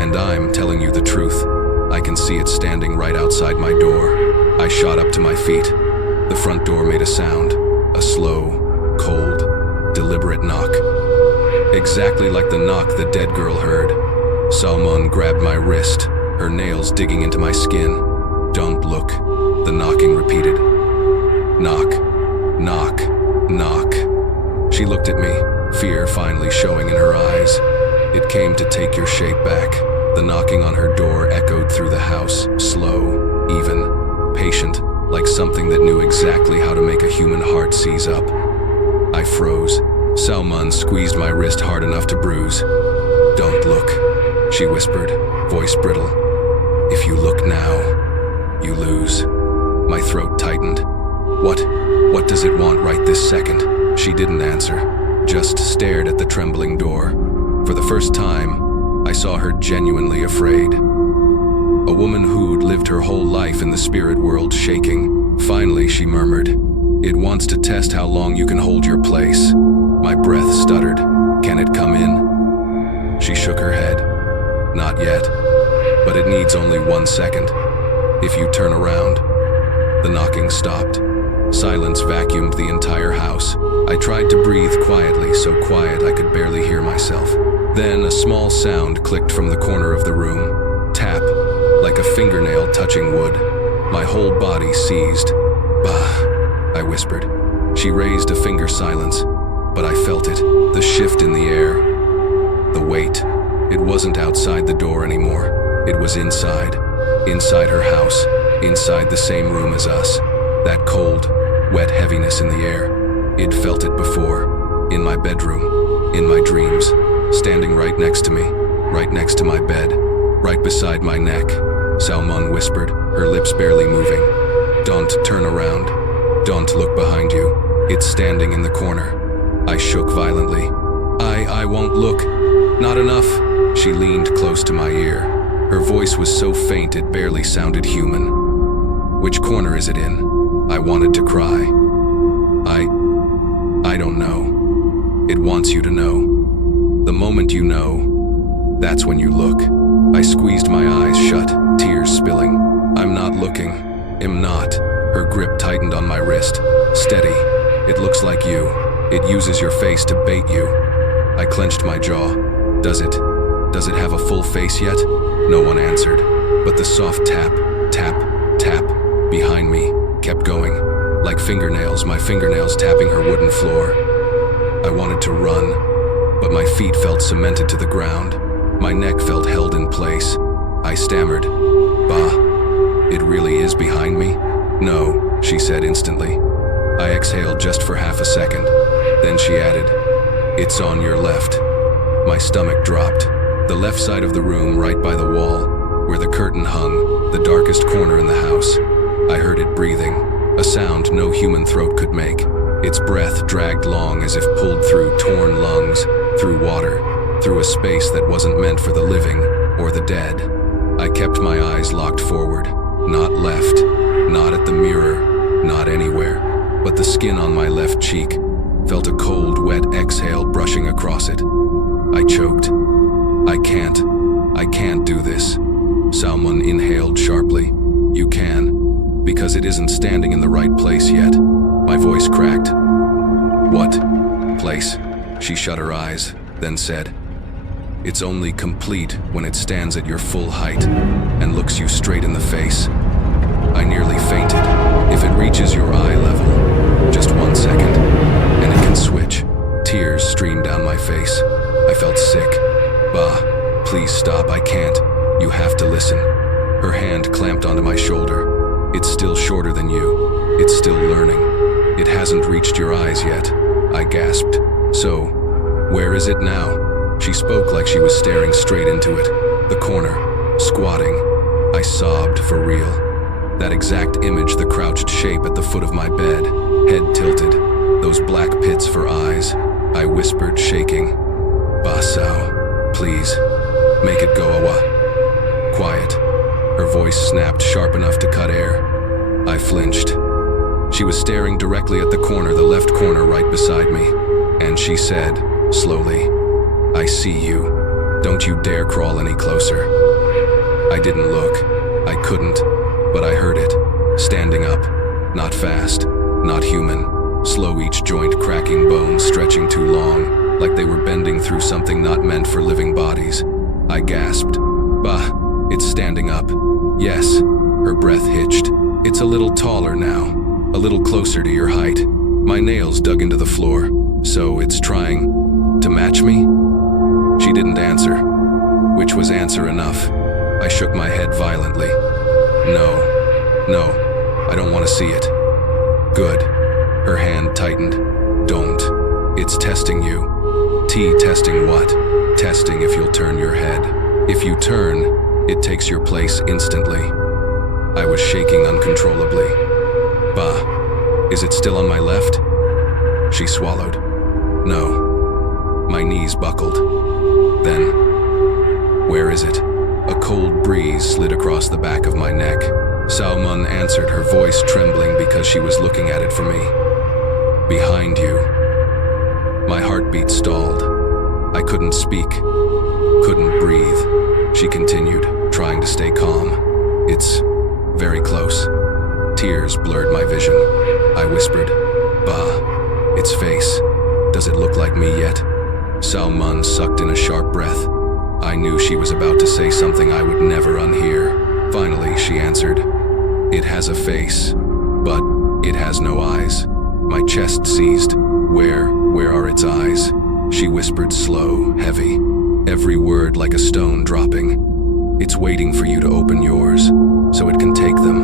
and I'm telling you the truth. I can see it standing right outside my door. I shot up to my feet. The front door made a sound, a slow, cold, deliberate knock. Exactly like the knock the dead girl heard. Salmon grabbed my wrist, her nails digging into my skin. Don't look, the knocking repeated. Knock, knock, knock. She looked at me, fear finally showing in her eyes. It came to take your shape back. The knocking on her door echoed through the house, slow, even, patient, like something that knew exactly how to make a human heart seize up. I froze. Salmon squeezed my wrist hard enough to bruise. Don't look, she whispered, voice brittle. If you look now, you lose. My throat tightened. What does it want right this second? She didn't answer, just stared at the trembling door. For the first time, I saw her genuinely afraid. A woman who'd lived her whole life in the spirit world shaking. Finally, she murmured, it wants to test how long you can hold your place. My breath stuttered. Can it come in? She shook her head. Not yet. but it needs only 1 second. If you turn around. The knocking stopped. Silence vacuumed the entire house. I tried to breathe quietly, so quiet I could barely hear myself. Then a small sound clicked from the corner of the room. Tap, like a fingernail touching wood. My whole body seized. Bah, I whispered. She raised a finger. Silence, but I felt it, the shift in the air. The weight. It wasn't outside the door anymore. It was inside her house, inside the same room as us. That cold, wet heaviness in the air. I'd felt it before, in my bedroom, in my dreams, standing right next to me, right next to my bed, right beside my neck. Salmon whispered, her lips barely moving. Don't turn around. Don't look behind you. It's standing in the corner. I shook violently. I won't look. Not enough. She leaned close to my ear. Her voice was so faint it barely sounded human. Which corner is it in? I wanted to cry. I don't know. It wants you to know. The moment you know, that's when you look. I squeezed my eyes shut, tears spilling. I'm not looking. Am not. Her grip tightened on my wrist. Steady. It looks like you. It uses your face to bait you. I clenched my jaw. Does it have a full face yet? No one answered, but the soft tap, tap, tap behind me kept going, like fingernails, my fingernails tapping her wooden floor. I wanted to run, but my feet felt cemented to the ground. My neck felt held in place. I stammered, "Bah, it really is behind me?" "No," she said instantly. I exhaled just for half a second. Then she added, "It's on your left." My stomach dropped. The left side of the room, right by the wall, where the curtain hung, the darkest corner in the house. I heard it breathing, a sound no human throat could make. Its breath dragged long as if pulled through torn lungs, through water, through a space that wasn't meant for the living or the dead. I kept my eyes locked forward, not left, not at the mirror, not anywhere, but the skin on my left cheek felt a cold, wet exhale brushing across it. I choked. I can't do this. Salmon inhaled sharply. You can, because it isn't standing in the right place yet. My voice cracked. What place? She shut her eyes, then said, "It's only complete when it stands at your full height and looks you straight in the face." I nearly fainted. If it reaches your eye level, just 1 second, and it can switch. Tears streamed down my face. I felt sick. "Bah, please stop, I can't. You have to listen." Her hand clamped onto my shoulder. "It's still shorter than you. It's still learning. It hasn't reached your eyes yet." I gasped. "So, where is it now?" She spoke like she was staring straight into it. The corner, squatting. I sobbed for real. That exact image, the crouched shape at the foot of my bed, head tilted, those black pits for eyes. I whispered, shaking. "Basao, please, make it go away." Quiet. Her voice snapped sharp enough to cut air. I flinched. She was staring directly at the corner, the left corner right beside me, and she said, slowly, "I see you. Don't you dare crawl any closer." I didn't look. I couldn't, but I heard it. Standing up. Not fast. Not human. Slow, each joint cracking, bones stretching too long, like they were bending through something not meant for living bodies. I gasped. "Bah, it's standing up." "Yes." Her breath hitched. "It's a little taller now. A little closer to your height." My nails dug into the floor. "So it's trying to match me?" She didn't answer, which was answer enough. I shook my head violently. No, I don't want to see it." "Good." Her hand tightened. "Don't. It's testing you." Testing what?" "Testing if you'll turn your head. If you turn, it takes your place instantly." I was shaking uncontrollably. "Bah, is it still on my left?" She swallowed. "No." My knees buckled. Then, "Where is it?" A cold breeze slid across the back of my neck. Salmon answered, her voice trembling because she was looking at it for me. "Behind you." My heartbeat stalled. I couldn't speak, couldn't breathe. She continued, trying to stay calm. It's very close. Tears blurred my vision. I whispered, "Bah, its face. Does it look like me yet?" Salmun sucked in a sharp breath. I knew she was about to say something I would never unhear. Finally, she answered, "It has a face, but it has no eyes." My chest seized. Where are its eyes?" She whispered, slow, heavy, every word like a stone dropping. "It's waiting for you to open yours, so it can take them."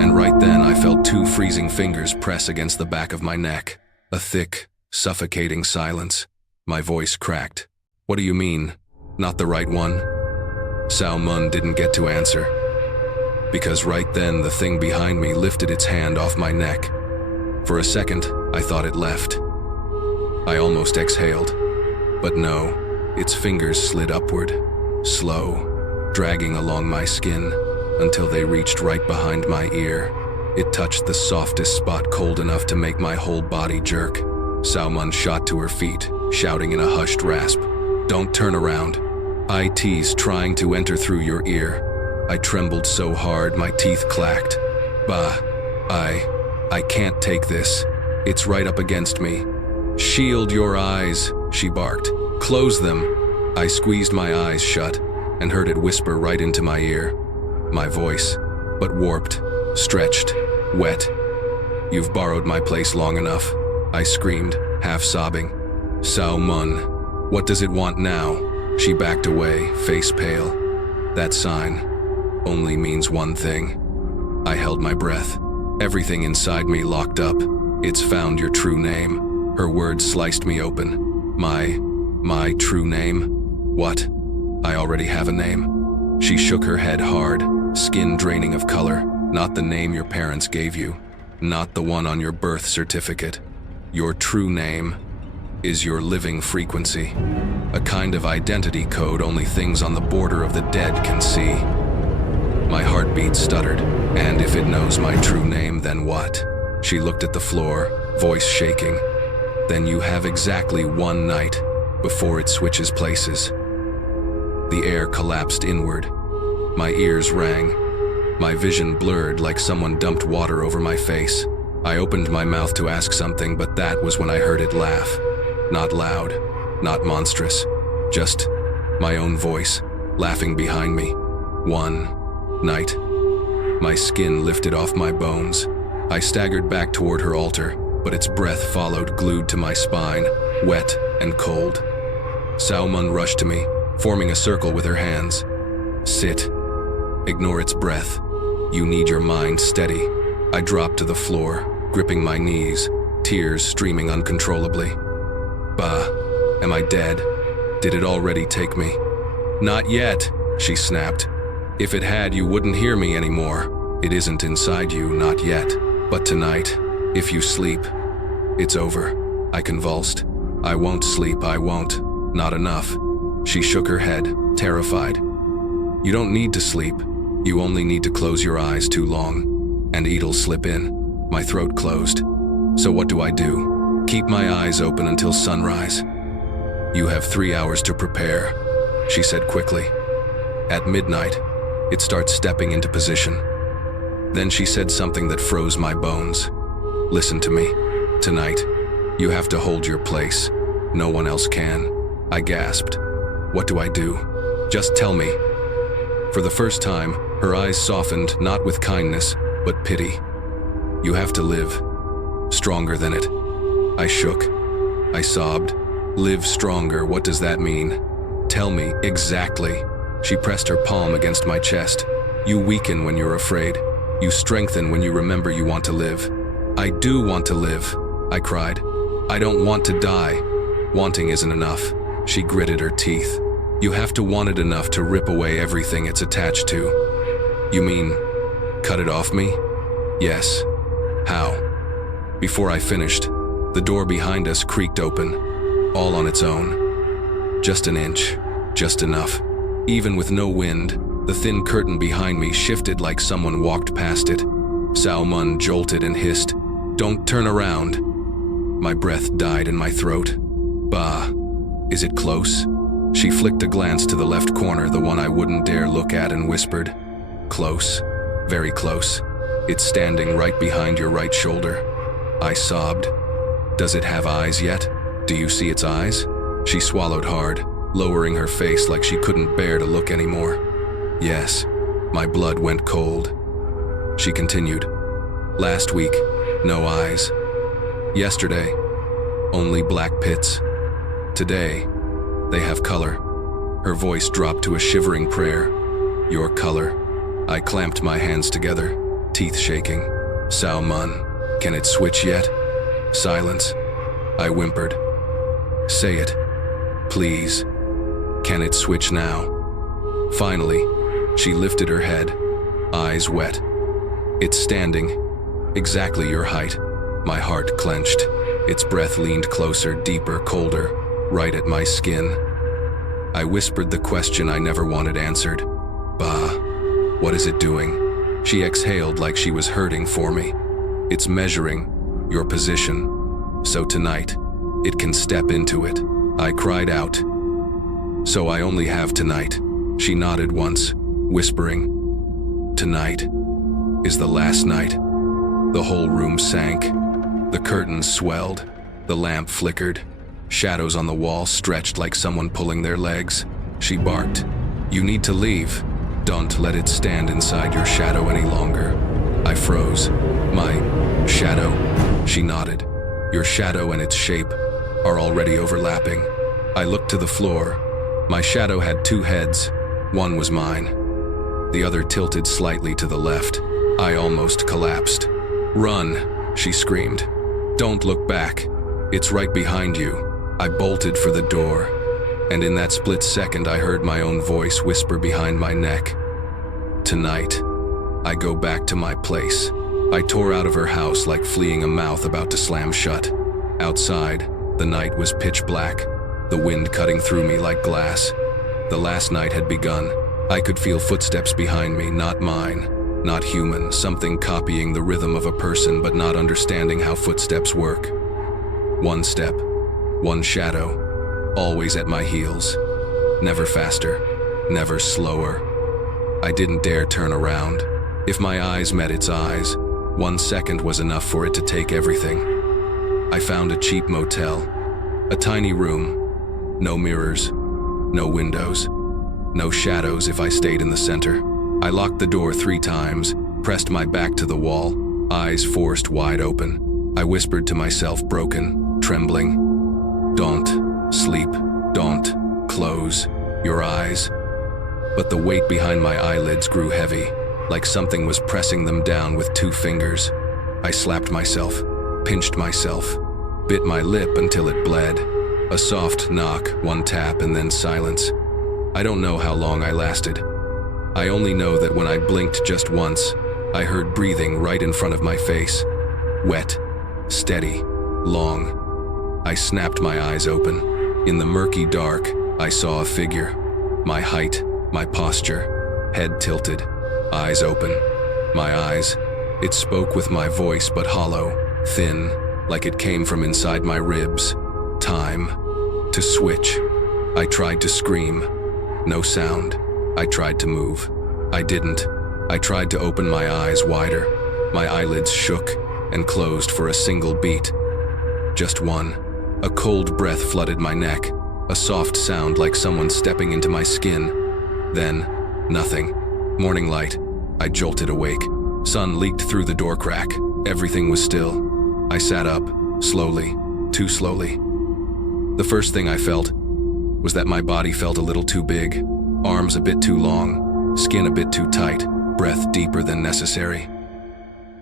And right then I felt 2 freezing fingers press against the back of my neck. A thick, suffocating silence. My voice cracked. "What do you mean? Not the right one?" Salmun didn't get to answer, because right then the thing behind me lifted its hand off my neck. For a second, I thought it left. I almost exhaled, but no, its fingers slid upward, slow, dragging along my skin until they reached right behind my ear. It touched the softest spot cold enough to make my whole body jerk. Salmun shot to her feet, shouting in a hushed rasp, "Don't turn around. IT's trying to enter through your ear." I trembled so hard my teeth clacked. "Bah, I can't take this. It's right up against me." "Shield your eyes," she barked. "Close them." I squeezed my eyes shut and heard it whisper right into my ear. My voice, but warped, stretched, wet. "You've borrowed my place long enough," I screamed, half sobbing. "Salmun, what does it want now?" She backed away, face pale. That sign only means one thing. I held my breath. Everything inside me locked up. "It's found your true name." Her words sliced me open. My true name? What? I already have a name. She shook her head hard, skin draining of color. "Not the name your parents gave you. Not the one on your birth certificate. Your true name is your living frequency. A kind of identity code only things on the border of the dead can see." My heartbeat stuttered. "And if it knows my true name, then what?" She looked at the floor, voice shaking. "Then you have exactly 1 night before it switches places." The air collapsed inward. My ears rang. My vision blurred like someone dumped water over my face. I opened my mouth to ask something, but that was when I heard it laugh. Not loud, not monstrous, just my own voice, laughing behind me. 1 night. My skin lifted off my bones. I staggered back toward her altar, but its breath followed, glued to my spine, wet and cold. Salmun rushed to me, forming a circle with her hands. "Sit. Ignore its breath. You need your mind steady." I dropped to the floor, gripping my knees, tears streaming uncontrollably. "Bah, am I dead? Did it already take me?" "Not yet," she snapped. "If it had, you wouldn't hear me anymore. It isn't inside you, not yet. But tonight, if you sleep, it's over." I convulsed. "I won't sleep, I won't. Not enough." She shook her head, terrified. "You don't need to sleep. You only need to close your eyes too long, and it'll slip in." My throat closed. "So what do I do? Keep my eyes open until sunrise?" "You have 3 hours to prepare," she said quickly. "At midnight, it starts stepping into position." Then she said something that froze my bones. "Listen to me. Tonight, you have to hold your place. No one else can." I gasped. "What do I do? Just tell me." For the first time, her eyes softened, not with kindness, but pity. "You have to live. Stronger than it." I shook. I sobbed. "Live stronger, what does that mean? Tell me, exactly." She pressed her palm against my chest. "You weaken when you're afraid. You strengthen when you remember you want to live." "I do want to live," I cried. "I don't want to die." "Wanting isn't enough." She gritted her teeth. "You have to want it enough to rip away everything it's attached to." "You mean, cut it off me?" "Yes." "How?" Before I finished, the door behind us creaked open, all on its own. Just an inch, just enough. Even with no wind, the thin curtain behind me shifted like someone walked past it. Salmun jolted and hissed, "Don't turn around." My breath died in my throat. "Bah, is it close?" She flicked a glance to the left corner, the one I wouldn't dare look at, and whispered, "Close, very close. It's standing right behind your right shoulder." I sobbed. "Does it have eyes yet? Do you see its eyes?" She swallowed hard, lowering her face like she couldn't bear to look anymore. "Yes." My blood went cold. She continued, "Last week, no eyes. Yesterday, only black pits. Today, they have color." Her voice dropped to a shivering prayer. "Your color." I clamped my hands together, teeth shaking. "Salmon, can it switch yet?" Silence. I whimpered. "Say it, please. Can it switch now?" Finally, she lifted her head, eyes wet. "It's standing, exactly your height." My heart clenched. Its breath leaned closer, deeper, colder, right at my skin. I whispered the question I never wanted answered. "Bah, what is it doing?" She exhaled like she was hurting for me. "It's measuring your position, so tonight, it can step into it." I cried out. "So I only have tonight." She nodded once, whispering, "Tonight is the last night." The whole room sank. The curtains swelled. The lamp flickered. Shadows on the wall stretched like someone pulling their legs. She barked, "You need to leave. Don't let it stand inside your shadow any longer." I froze. "My shadow?" She nodded. "Your shadow and its shape are already overlapping." I looked to the floor. My shadow had two heads. One was mine. The other tilted slightly to the left. I almost collapsed. "Run," she screamed. "Don't look back. It's right behind you." I bolted for the door, and in that split second I heard my own voice whisper behind my neck, "Tonight, I go back to my place." I tore out of her house like fleeing a mouth about to slam shut. Outside, the night was pitch black, the wind cutting through me like glass. The last night had begun. I could feel footsteps behind me, not mine, not human, something copying the rhythm of a person but not understanding how footsteps work. One step, one shadow, always at my heels. Never faster, never slower. I didn't dare turn around. If my eyes met its eyes, 1 second was enough for it to take everything. I found a cheap motel, a tiny room, no mirrors, no windows, no shadows if I stayed in the center. I locked the door 3 times, pressed my back to the wall, eyes forced wide open. I whispered to myself, broken, trembling, "Don't sleep, don't close your eyes." But the weight behind my eyelids grew heavy, like something was pressing them down with 2 fingers. I slapped myself, pinched myself, bit my lip until it bled. A soft knock, 1 tap, and then silence. I don't know how long I lasted. I only know that when I blinked just once, I heard breathing right in front of my face. Wet, steady, long. I snapped my eyes open. In the murky dark, I saw a figure. My height, my posture, head tilted, eyes open. My eyes, it spoke with my voice but hollow, thin, like it came from inside my ribs. Time to switch. I tried to scream. No sound. I tried to move. I didn't. I tried to open my eyes wider. My eyelids shook and closed for a single beat. Just one. A cold breath flooded my neck, a soft sound like someone stepping into my skin. Then, nothing. Morning light. I jolted awake. Sun leaked through the door crack. Everything was still. I sat up, slowly, too slowly. The first thing I felt was that my body felt a little too big, arms a bit too long, skin a bit too tight, breath deeper than necessary.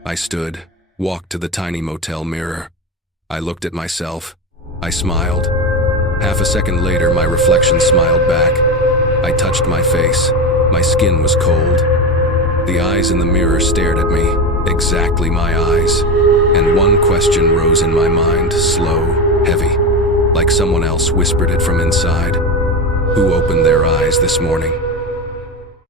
I stood, walked to the tiny motel mirror. I looked at myself. I smiled. Half a second later, my reflection smiled back. I touched my face. My skin was cold. The eyes in the mirror stared at me, exactly my eyes. And one question rose in my mind, slow, heavy, like someone else whispered it from inside. Who opened their eyes this morning?